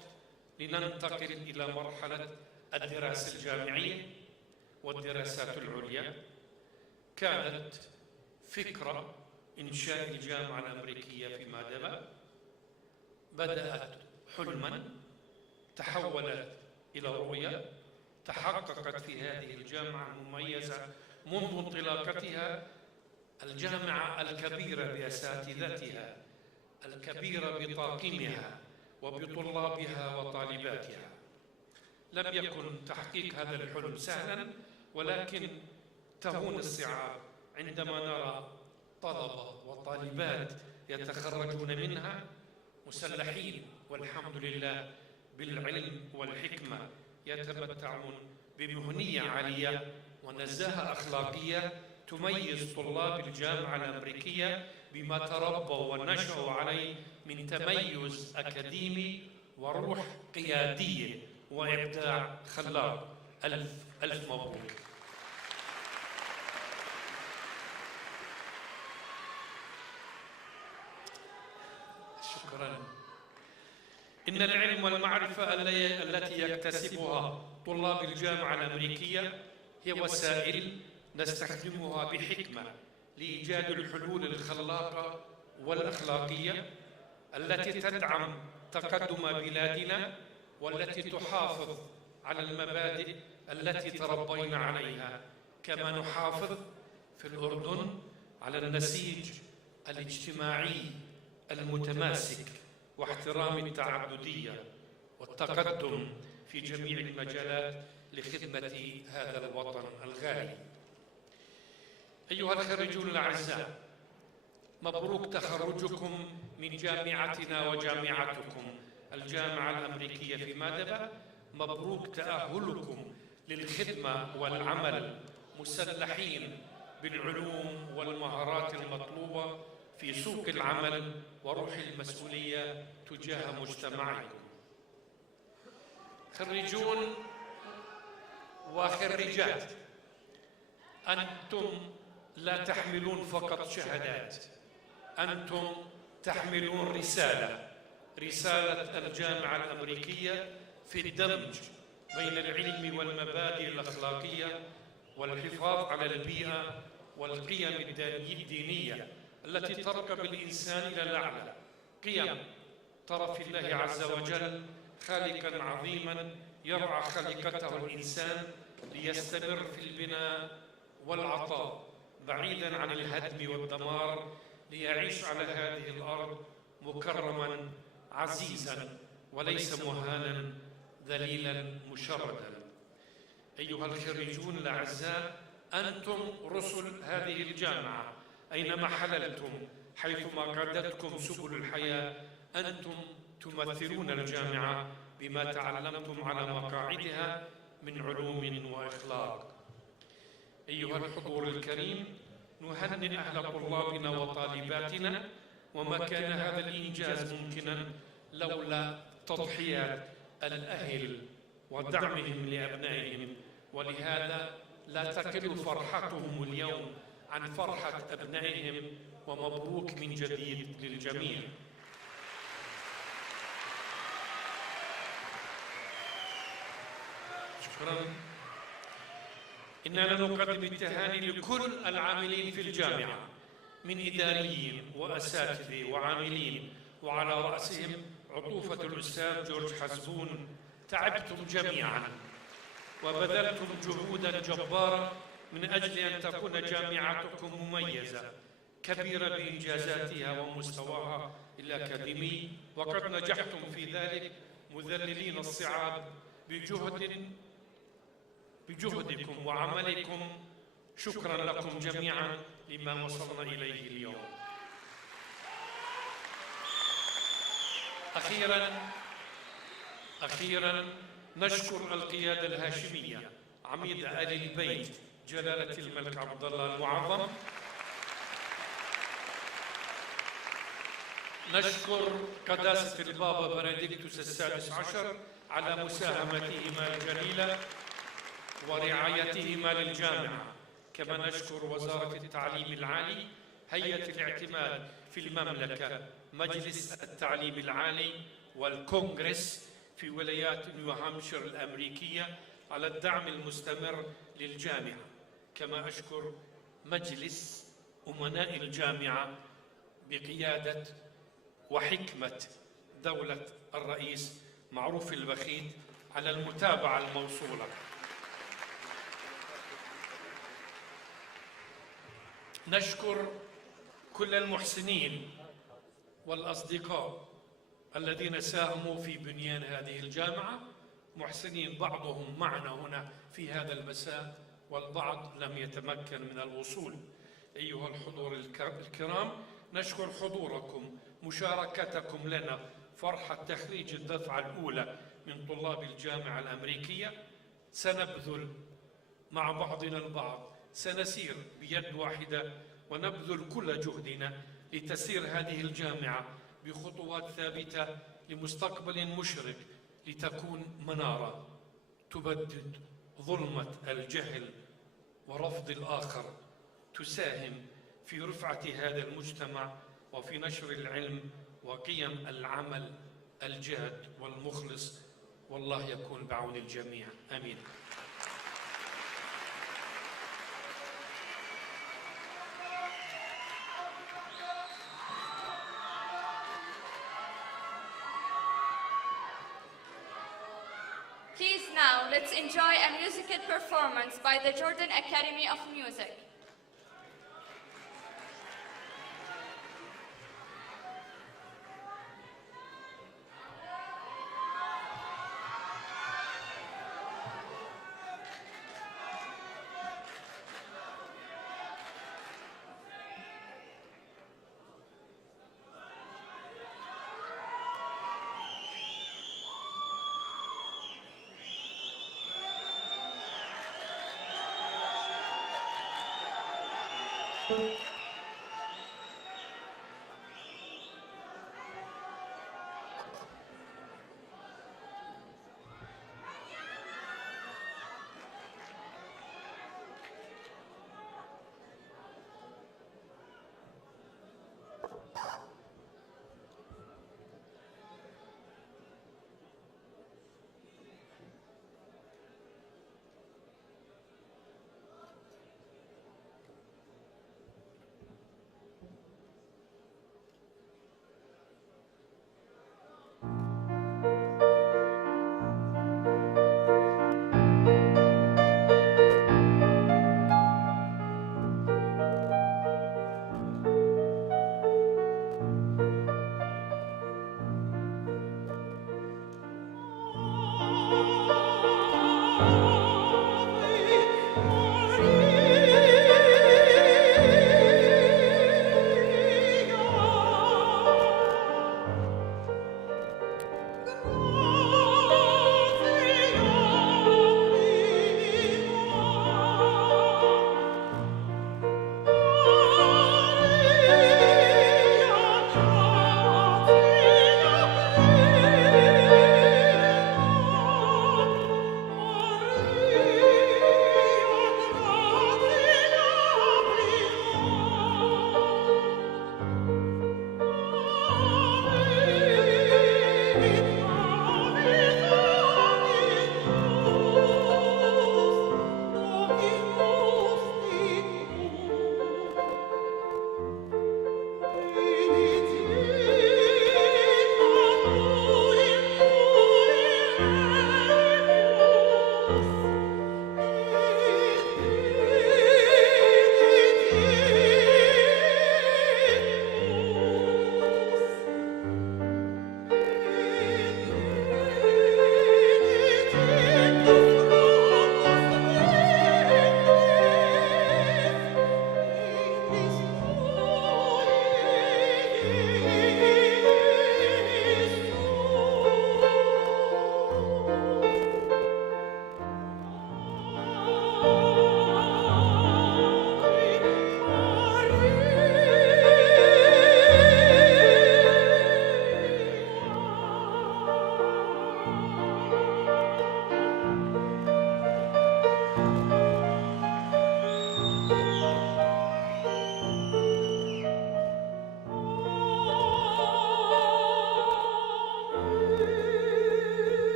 لننتقل إلى مرحلة الدراسة الجامعية والدراسات العليا. كانت فكرة إنشاء الجامعة الأمريكية في مادبا بدأت حلماً، تحولت إلى رؤية، تحققت في هذه الجامعة المميزة منذ انطلاقتها، الجامعة الكبيرة بأساتذتها، الكبيرة بطاقمها وبطلابها وطالباتها. لم يكن تحقيق هذا الحلم سهلاً، ولكن تهون الصعاب عندما نرى طلبة وطالبات يتخرجون منها مسلحين والحمد لله بالعلم والحكمة، يتمتعون بمهنية عالية ونزاهة أخلاقية تميز طلاب الجامعة الأمريكية بما تربوا ونشأوا عليه من تميز أكاديمي وروح قيادية وإبداع خلاق. ألف مبروك. شكراً. إن إن العلم والمعرفة التي يكتسبها طلاب الجامعة الأمريكية هي وسائل نستخدمها بحكمة لإيجاد الحلول الخلاقة والأخلاقية التي تدعم تقدم بلادنا والتي تحافظ على المبادئ التي تربينا عليها، كما نحافظ في الأردن على النسيج الاجتماعي المتماسك واحترام التعددية والتقدم في جميع المجالات لخدمة هذا الوطن الغالي. أيها الخريجون الأعزاء، مبروك تخرجكم من جامعتنا وجامعتكم الجامعة الأمريكية في مادبا. مبروك تأهلكم للخدمة والعمل مسلحين بالعلوم والمهارات المطلوبة في سوق العمل وروح المسؤولية تجاه مجتمعكم. خريجون وخريجات، أنتم لا تحملون فقط شهادات، أنتم تحملون رسالة الجامعة الأمريكية في الدمج بين العلم والمبادئ الأخلاقية والحفاظ على البيئة والقيم الدينية التي ترقى بالإنسان إلى الأعلى، قيم ترى في الله عز وجل خالقا عظيما يرعى خليقته الإنسان ليستمر في البناء والعطاء بعيدا عن الهدم والدمار، ليعيش على هذه الأرض مكرما عزيزا وليس مهانا ذليلا مشردا. أيها الخريجون الأعزاء، أنتم رسل هذه الجامعة، أينما حللتم حيثما قادتكم سبل الحياة أنتم تمثلون الجامعة بما تعلمتم على مقاعدها من علوم وإخلاق. أيها الحضور الكريم، نهنئ أهل طلابنا وطالباتنا، وما كان هذا الإنجاز ممكنا لولا تضحيات الأهل ودعمهم لأبنائهم، ولهذا لا تقل فرحتهم اليوم عن فرحة أبنائهم، ومبروك من جديد للجميع. شكرا. إننا نقدم التهاني لكل العاملين في الجامعة من إداريين وأساتذة وعاملين، وعلى رأسهم عطوفة الأستاذ جورج حزبون. تعبتم جميعا وبذلتم جهودا جبارة من أجل أن تكون جامعتكم مميزة كبيرة بإنجازاتها ومستواها الأكاديمي، وقد نجحتم في ذلك مذللين الصعاب بجهدكم وعملكم. شكرا لكم جميعا لما وصلنا إليه اليوم. أخيرا نشكر القيادة الهاشمية عميد آل البيت جلالة الملك عبد الله المعظم. نشكر قداسة البابا بنديكتوس السادس عشر على مساهمتهما الجليلة ورعايتهما للجامعة، كما نشكر وزارة التعليم العالي، هيئة الاعتماد في المملكة، مجلس التعليم العالي والكونغرس في ولايات نيو هامشير الأمريكية على الدعم المستمر للجامعة، كما أشكر مجلس أمناء الجامعة بقيادة وحكمة دولة الرئيس معروف البخيت على المتابعة الموصولة. نشكر كل المحسنين والأصدقاء الذين ساهموا في بنيان هذه الجامعة، محسنين بعضهم معنا هنا في هذا المساء والبعض لم يتمكن من الوصول. أيها الحضور الكرام، نشكر حضوركم، مشاركتكم لنا فرحة تخريج الدفعة الأولى من طلاب الجامعة الأمريكية. سنبذل مع بعضنا البعض، سنسير بيد واحدة ونبذل كل جهدنا لتسير هذه الجامعة بخطوات ثابتة لمستقبل مشرق، لتكون منارة تبدد ظلمة الجهل ورفض الآخر، تساهم في رفعة هذا المجتمع وفي نشر العلم وقيم العمل الجهد والمخلص، والله يكون بعون الجميع. آمين. Please now, let's enjoy a musical performance by the Jordan Academy of Music.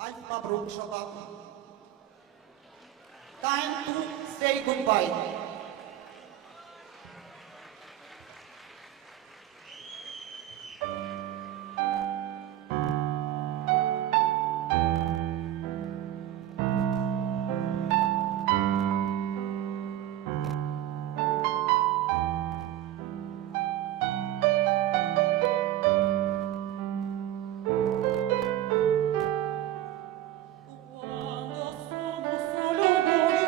ألف مبروك شباب. Time to say goodbye. Quando sono solo voi,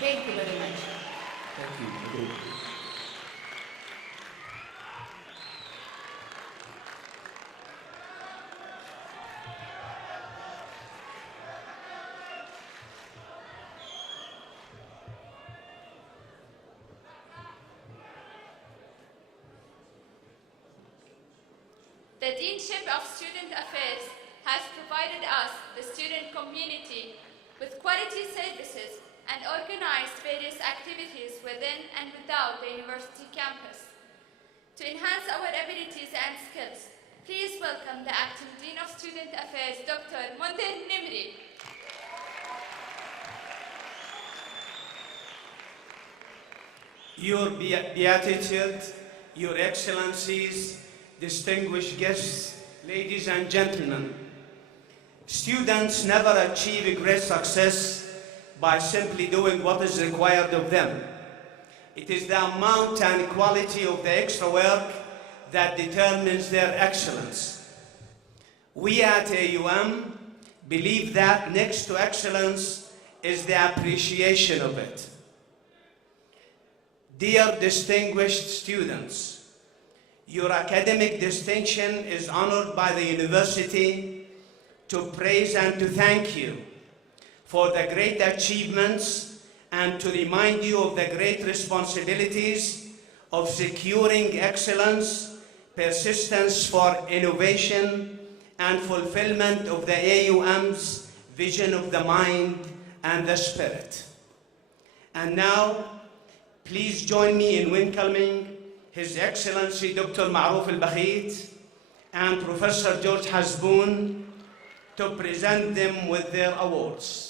Thank you very much. Thank you. مبروك. The Deanship of Student Affairs has provided us, the student community, with quality services and organized various activities within and without the university campus. To enhance our abilities and skills, please welcome the Acting Dean of Student Affairs, Dr. Mundir Nimri. Your Beatitude, Your Excellencies, distinguished guests, ladies and gentlemen, students never achieve great success by simply doing what is required of them. It is the amount and quality of the extra work that determines their excellence. We at AUM believe that next to excellence is the appreciation of it. Dear distinguished students, your academic distinction is honored by the university to praise and to thank you for the great achievements and to remind you of the great responsibilities of securing excellence, persistence for innovation, and fulfillment of the AUM's vision of the mind and the spirit. And now, please join me in welcoming His Excellency Dr. Maruf al-Bakhit and Professor George Hasboun to present them with their awards.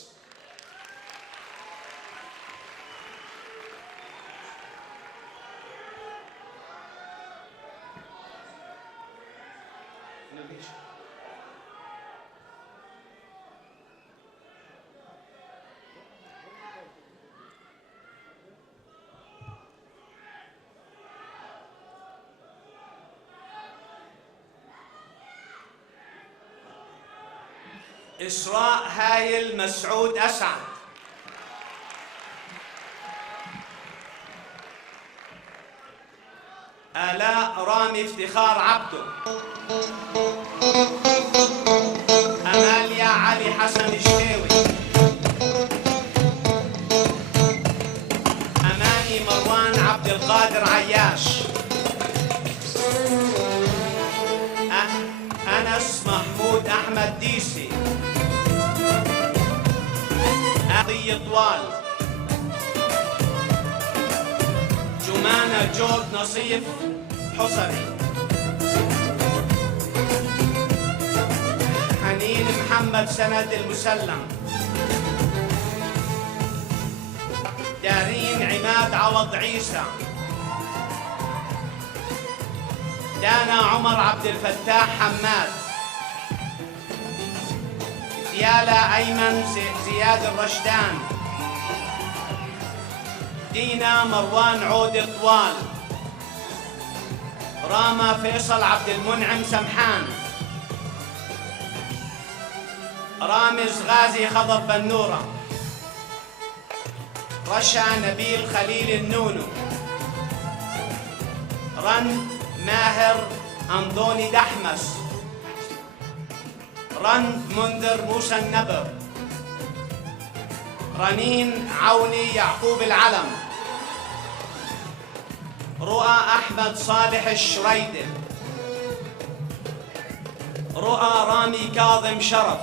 إسراء هايل مسعود أسعد. آلاء رامي افتخار عبده. أماليا علي حسن الشتاوي. أماني مروان عبد القادر عياش. طوال، جمانة جود نصيف حصري، حنين محمد سند المسلم، دارين عماد عوض عيسى، دانا عمر عبد الفتاح حماد، ديالا أيمن زياد الرشدان، دينا مروان عود الطوال، راما فيصل عبد المنعم سمحان، رامز غازي خضر بنورة، رشا نبيل خليل النونو، رند ماهر أنطوني دحمس، رند منذر موسى النبر، رنين عوني يعقوب العلم، رؤى أحمد صالح الشريدة، رؤى رامي كاظم شرف،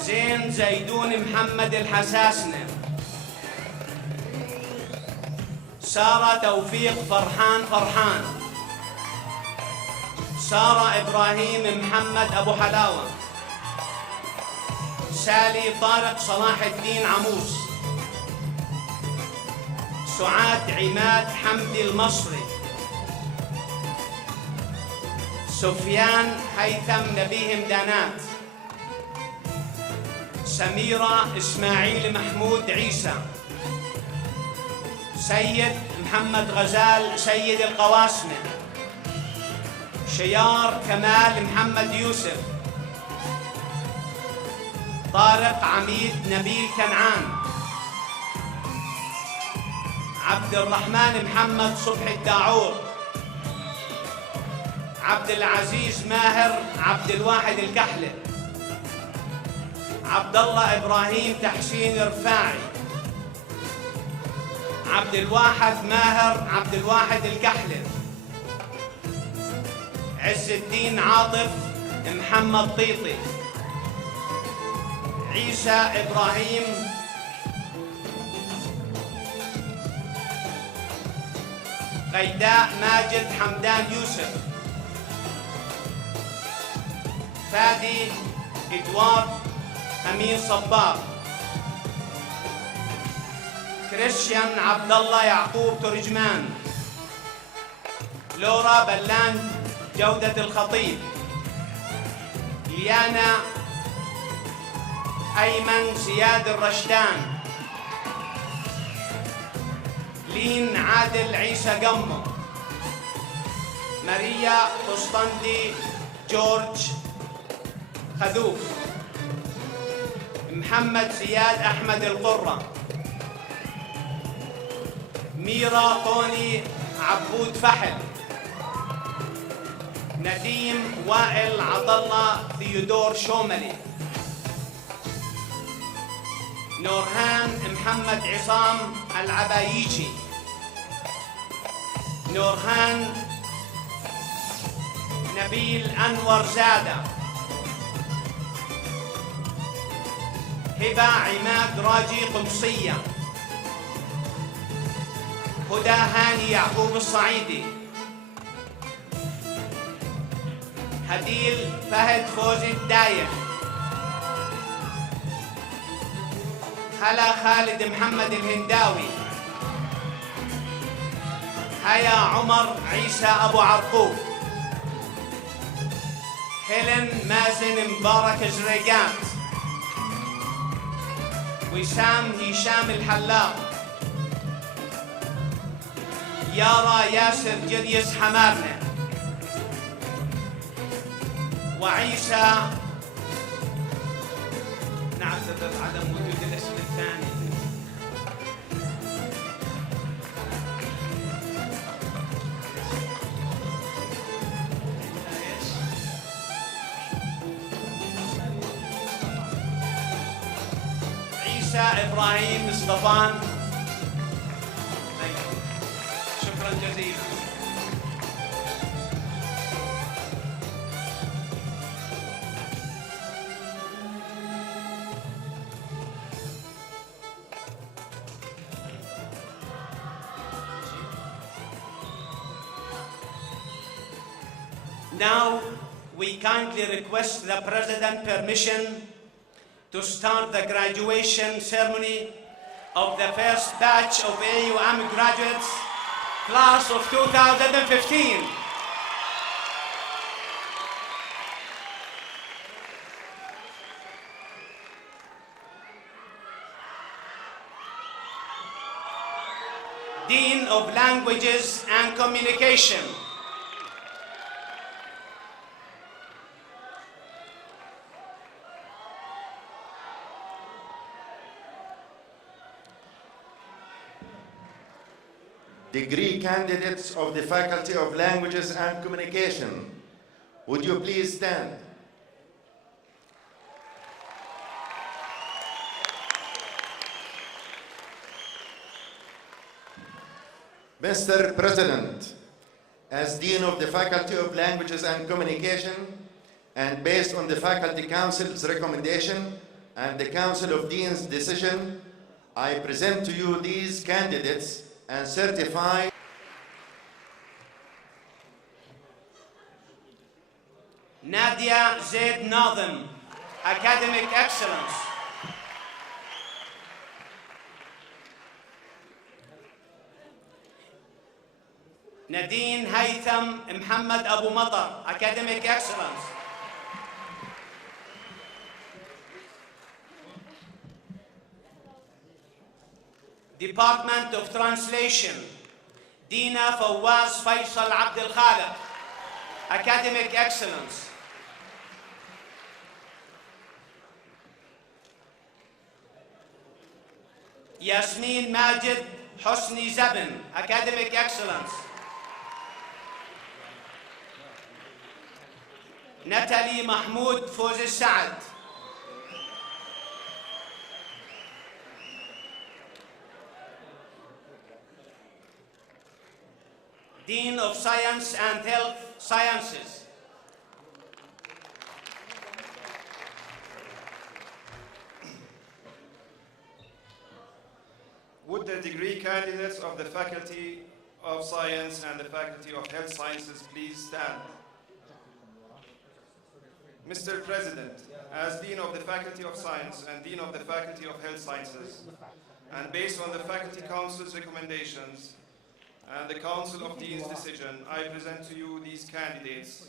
زين زيدون محمد الحساسنة، سارة توفيق فرحان، سارة إبراهيم محمد أبو حلاوة، سالي طارق صلاح الدين عموس، سعاد عماد حمدي المصري، سفيان هيثم نبيه مدانات، سميرة إسماعيل محمود عيسى، سيد محمد غزال سيد القواسمة، شيار كمال محمد يوسف، طارق عميد نبيل كنعان، عبد الرحمن محمد صبحي الداعور، عبد العزيز ماهر عبد الواحد الكحلة، عبد الله إبراهيم تحسين رفاعي، عبد الواحد ماهر عبد الواحد الكحلة، عز الدين عاطف محمد طيطي، عيسى إبراهيم، غيداء ماجد حمدان يوسف، فادي إدوارد أمين صباغ، كريستيان عبد الله يعقوب ترجمان، لورا بلان جودة الخطيب، ليانا أيمن زياد الرشدان، لين عادل عيسى قمو، ماريا قسطندي جورج خذوف، محمد زياد أحمد القرة، ميرا طوني عبود فحل، نديم وائل عطلة ثيودور شوملي، نورهان محمد عصام العباييشي، نورهان نبيل أنور زادة، هبة عماد راجي قمصية، هدى هاني يعقوب الصعيدي، هديل فهد فوزي الدايم، هلا خالد محمد الهنداوي، هيا عمر عيسى أبو عرقوب، هيلين مازن مبارك زريقات، وسام هشام الحلاق، يارا ياسر جريس حمارنا، وعيسى نعتذر عدم وجود الاسم الثاني، عيسى إبراهيم مصطفان. شكرا جزيلا. Now, we kindly request the President permission to start the graduation ceremony of the first batch of AUM graduates, class of 2015. Dean of Languages and Communication. Degree candidates of the Faculty of Languages and Communication, would you please stand? Mr. President, as Dean of the Faculty of Languages and Communication, and based on the Faculty Council's recommendation and the Council of Deans' decision, I present to you these candidates and certify Nadia Zaid Nazim, Academic Excellence. Nadine Haytham Muhammad Abu Matar, Academic Excellence. Department of Translation, Dina Fawaz Faisal Abdel Khaliq, Academic Excellence. Yasmin Majid Hosni Zabin, Academic Excellence. Natalie Mahmoud Fawzi Saad. Dean of Science and Health Sciences. Would the degree candidates of the Faculty of Science and the Faculty of Health Sciences please stand? Mr. President, as Dean of the Faculty of Science and Dean of the Faculty of Health Sciences, and based on the Faculty Council's recommendations and the Council of Dean's decision, I present to you these candidates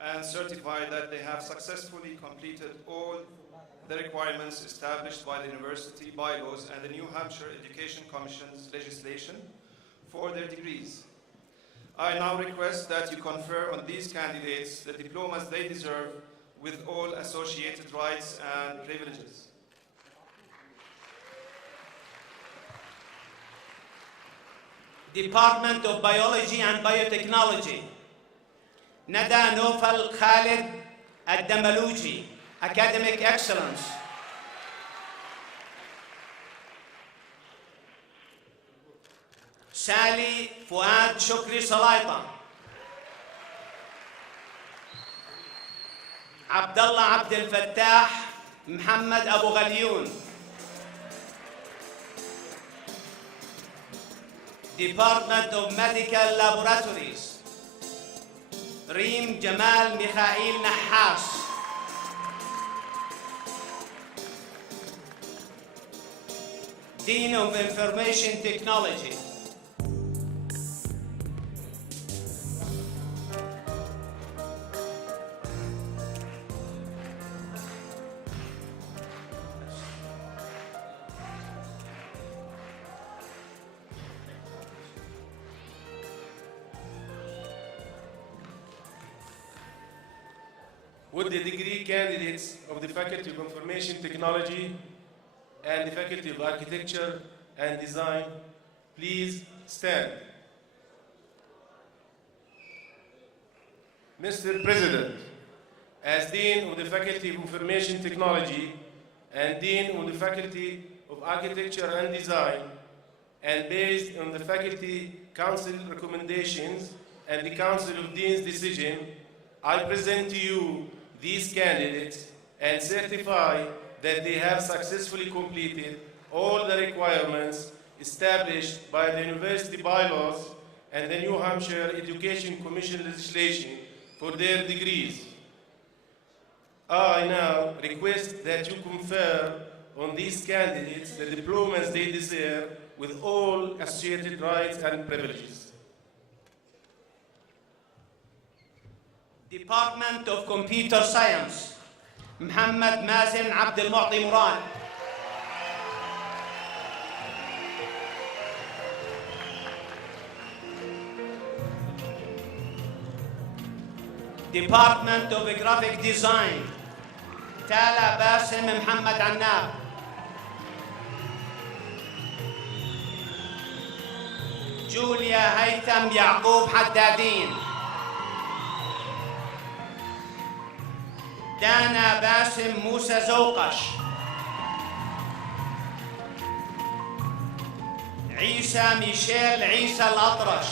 and certify that they have successfully completed all the requirements established by the university bylaws and the New Hampshire Education Commission's legislation for their degrees. I now request that you confer on these candidates the diplomas they deserve with all associated rights and privileges. Department of Biology and Biotechnology, Nada Nofal Khalid Ad-Damaluji, Academic Excellence. Sally Fuad Shukri Salaita. Abdullah Abdel Fattah Muhammad Abu Ghalioun. Department of Medical Laboratories, Reem Jamal Mikhail Nahas. Dean of Information Technology. Would the degree candidates of the Faculty of Information Technology and the Faculty of Architecture and Design please stand? Mr. President, as Dean of the Faculty of Information Technology and Dean of the Faculty of Architecture and Design, and based on the Faculty Council recommendations and the Council of Dean's decision, I present to you these candidates and certify that they have successfully completed all the requirements established by the university bylaws and the New Hampshire Education Commission legislation for their degrees. I now request that you confer on these candidates the diplomas they deserve with all associated rights and privileges. Department of Computer Science, محمد مازن عبد المعطي مراد. Department of Graphic Design, تالا باسم محمد عناب. جوليا هيثم يعقوب حدادين. دانا باسم موسى زوقش. عيسى ميشيل عيسى الأطرش.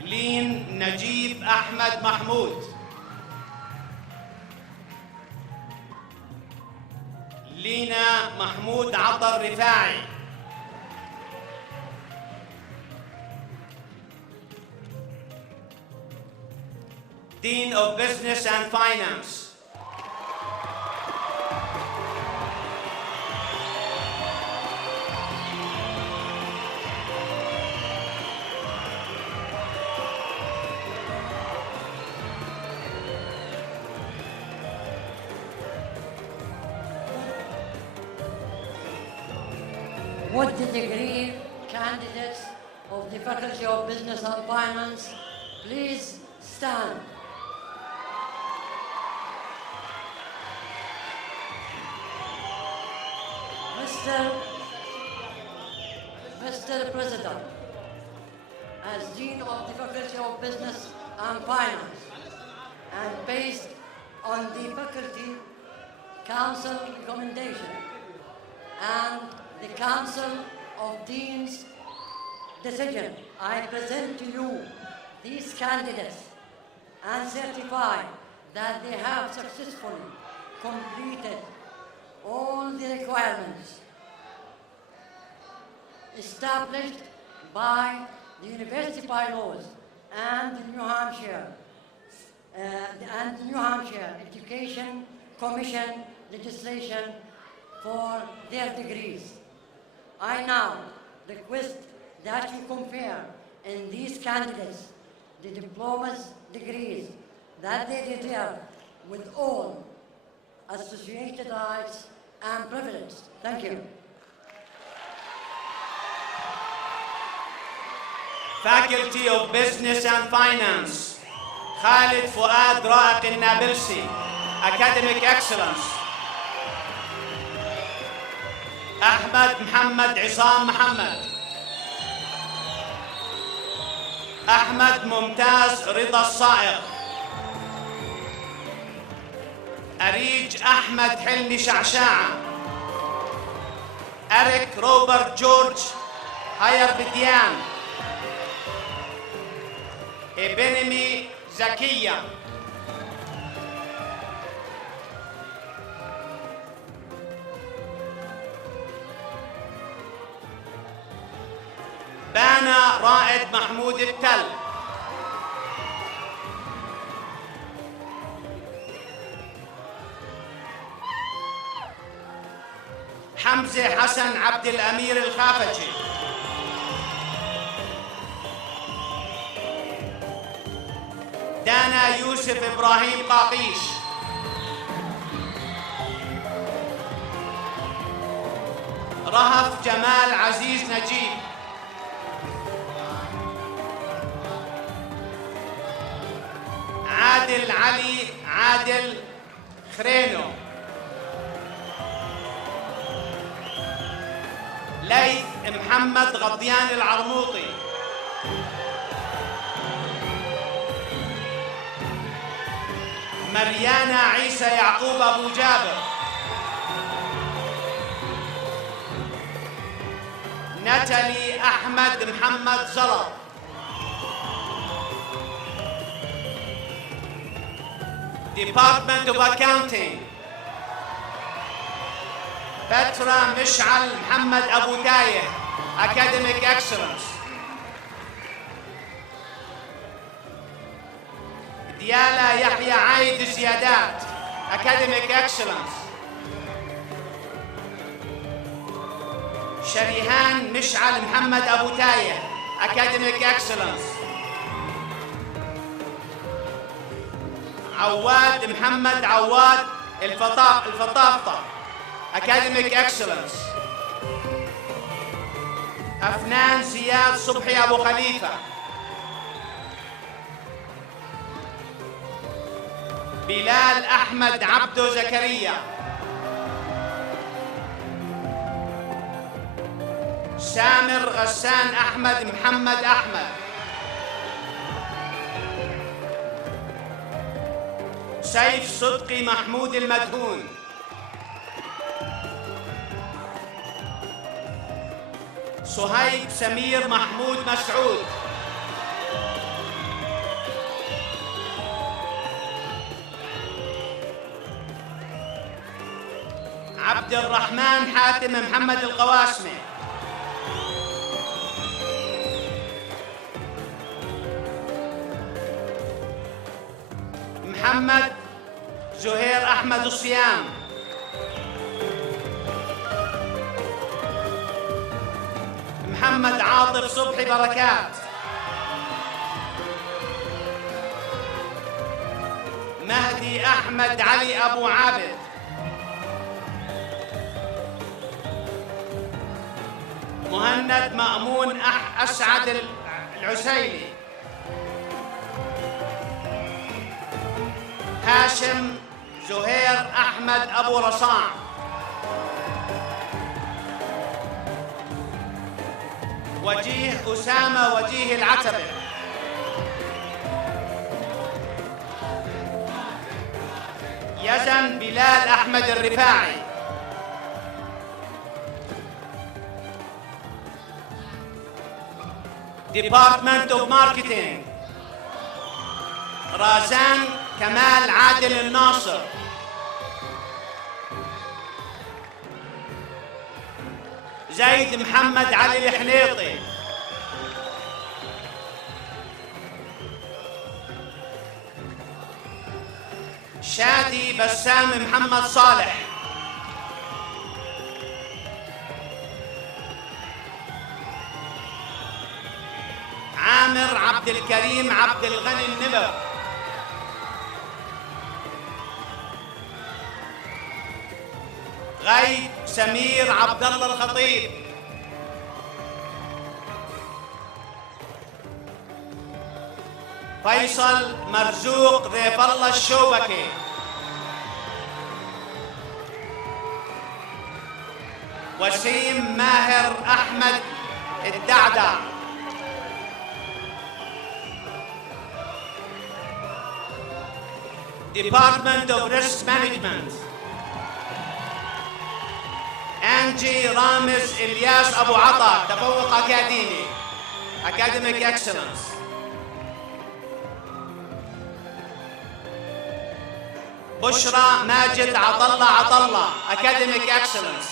لين نجيب أحمد محمود. لينا محمود عطر رفاعي. Dean of Business and Finance. Would the degree candidates of the Faculty of Business and Finance please stand? Mr. President, as Dean of the Faculty of Business and Finance, and based on the Faculty Council recommendation and the Council of Deans decision, I present to you these candidates and certify that they have successfully completed all the requirements established by the university bylaws and the New Hampshire Education Commission legislation for their degrees. I now request that you confer in these candidates the diplomas, degrees that they deserve with all associated rights and privileges. Thank you. Faculty of Business and Finance, Khalid Fuad Raiq النابلسي, Academic Excellence. أحمد محمد عصام محمد. أحمد ممتاز رضا الصائغ. أريج أحمد حلمي شعشاعة. أريك روبرت جورج هاير بديان. إبنمي زكية. بانا رائد محمود التل. حمزة حسن عبد الأمير الخافجي. دانا يوسف إبراهيم قاقيش. رهف جمال عزيز نجيب. عادل علي عادل خرينو. ليث محمد غضيان العرموطي. مريانا عيسى يعقوب أبو جابر. ناتالي أحمد محمد زلط. Department of Accounting, Petra مشعل محمد أبو تايه, Academic Excellence. ديالا يحيى عايد الزيادات Academic Excellence. شريهان مشعل محمد أبو تايه Academic Excellence. عواد محمد عواد الفطافطة Academic Excellence. أفنان زياد صبحي أبو خليفة. بلال أحمد عبدو زكريا. سامر غسان أحمد محمد أحمد. سيف صدقي محمود المدهون. صهيب سمير محمود مسعود. عبد الرحمن حاتم محمد القواسمي. محمد زهير أحمد الصيام. محمد عاطف صبحي بركات. مهدي أحمد علي أبو عابد. مهند مأمون أسعد العسيلي. هاشم زهير أحمد أبو رصاع. وجيه أسامة وجيه العتبة. يزن بلال أحمد الرفاعي. Department of Marketing رازان كمال عادل الناصر. زيد محمد علي الحنيطي. شادي بسام محمد صالح. عامر عبد الكريم عبد الغني النبر. غيب سمير عبد الله الخطيب. فيصل مرزوق ضيف الله الشوبكي. وسيم ماهر أحمد الدعدع. Department of Risk Management أنجي رامز إلياس أبو عطا تفوق أكاديمي Academic Excellence. بشرى ماجد عطلة Academic Excellence.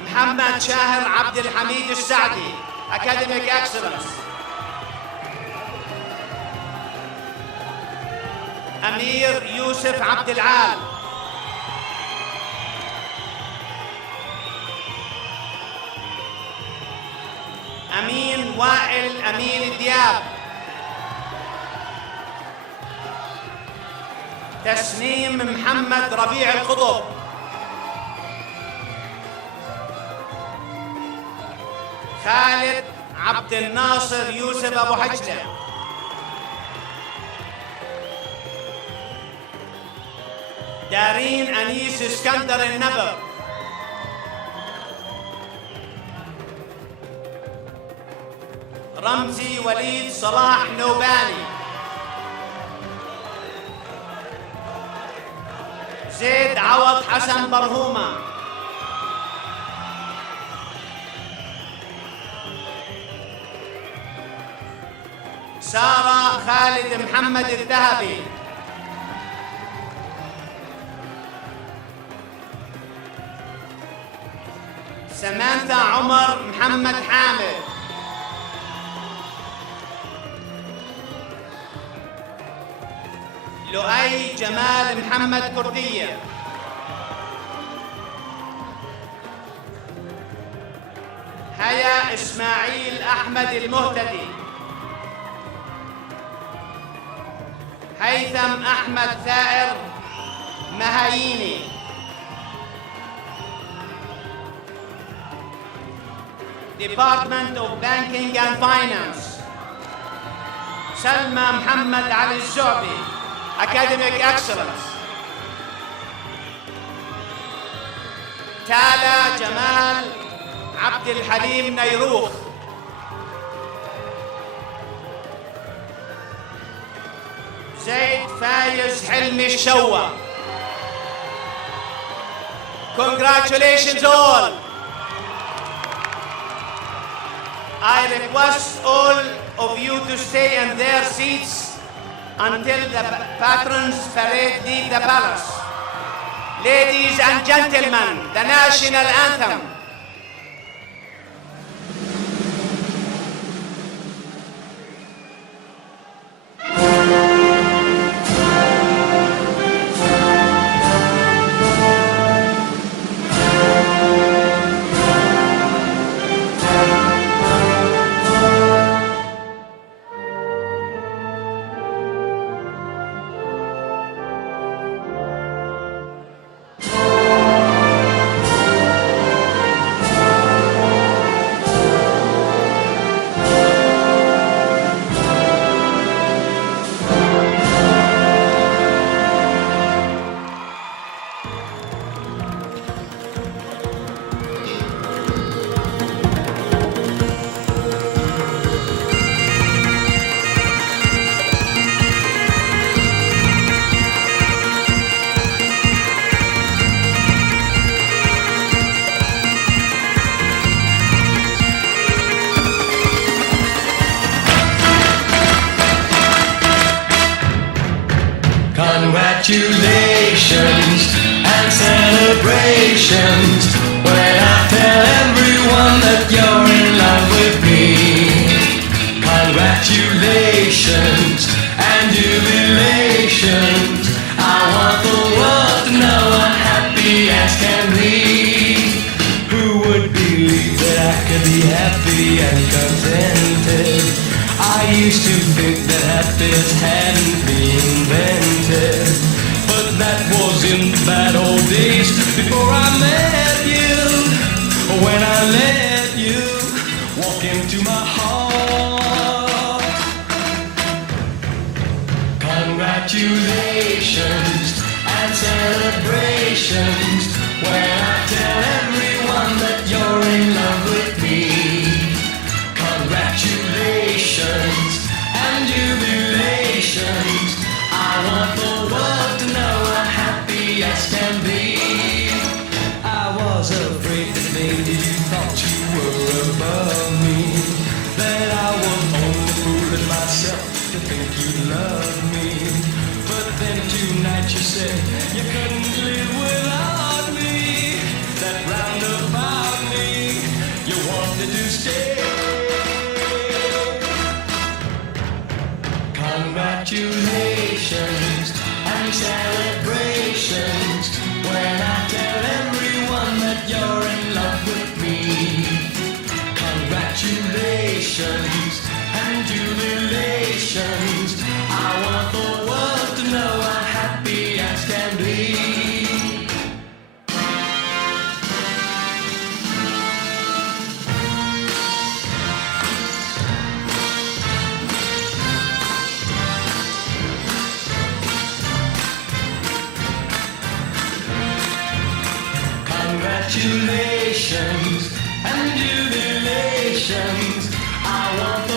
محمد شاهر عبد الحميد السعدي Academic Excellence. أمير يوسف عبد العال. أمين وائل أمين الدياب. تسنيم محمد ربيع القطب. خالد عبد الناصر يوسف أبو حجلة. دارين أنيس اسكندر النبر. رمزي وليد صلاح نوباني. زيد عوض حسن برهومة. سارة خالد محمد الذهبي. سمانثا عمر محمد حامد. لؤي جمال محمد كردية. حيا إسماعيل أحمد المهتدي. هيثم أحمد ثائر مهاييني. Department of Banking and Finance. سلمى محمد علي الزعبي. Academic Excellence. تالا جمال عبد الحليم نيروخ. زيد فايز حلمي الشوا. Congratulations all. I request all of you to stay in their seats until the patrons parade leave the palace. Ladies and gentlemen, the national anthem. Congratulations and celebrations when I tell everyone that you're in love with me. Congratulations and jubilations. I want the world to know I'm happy as can be. Who would believe that I could be happy and contented? I used to think that happiness hadn't been invented. That was in the bad old days before I met you. When I let you walk into my heart. Congratulations and celebrations when I tell everyone that you're in love with me. Congratulations and jubilations. I want the world to know I'm happy as can be. I was afraid that maybe you thought you were above me, that I was only fooling myself to think you loved me. But then tonight you said you couldn't live without me, that round about me you wanted to stay. Congratulations and celebrations when I tell everyone that you're in love with me. Congratulations and jubilations. I want the world to know I'm happy as can be. Congratulations and jubilations. I want the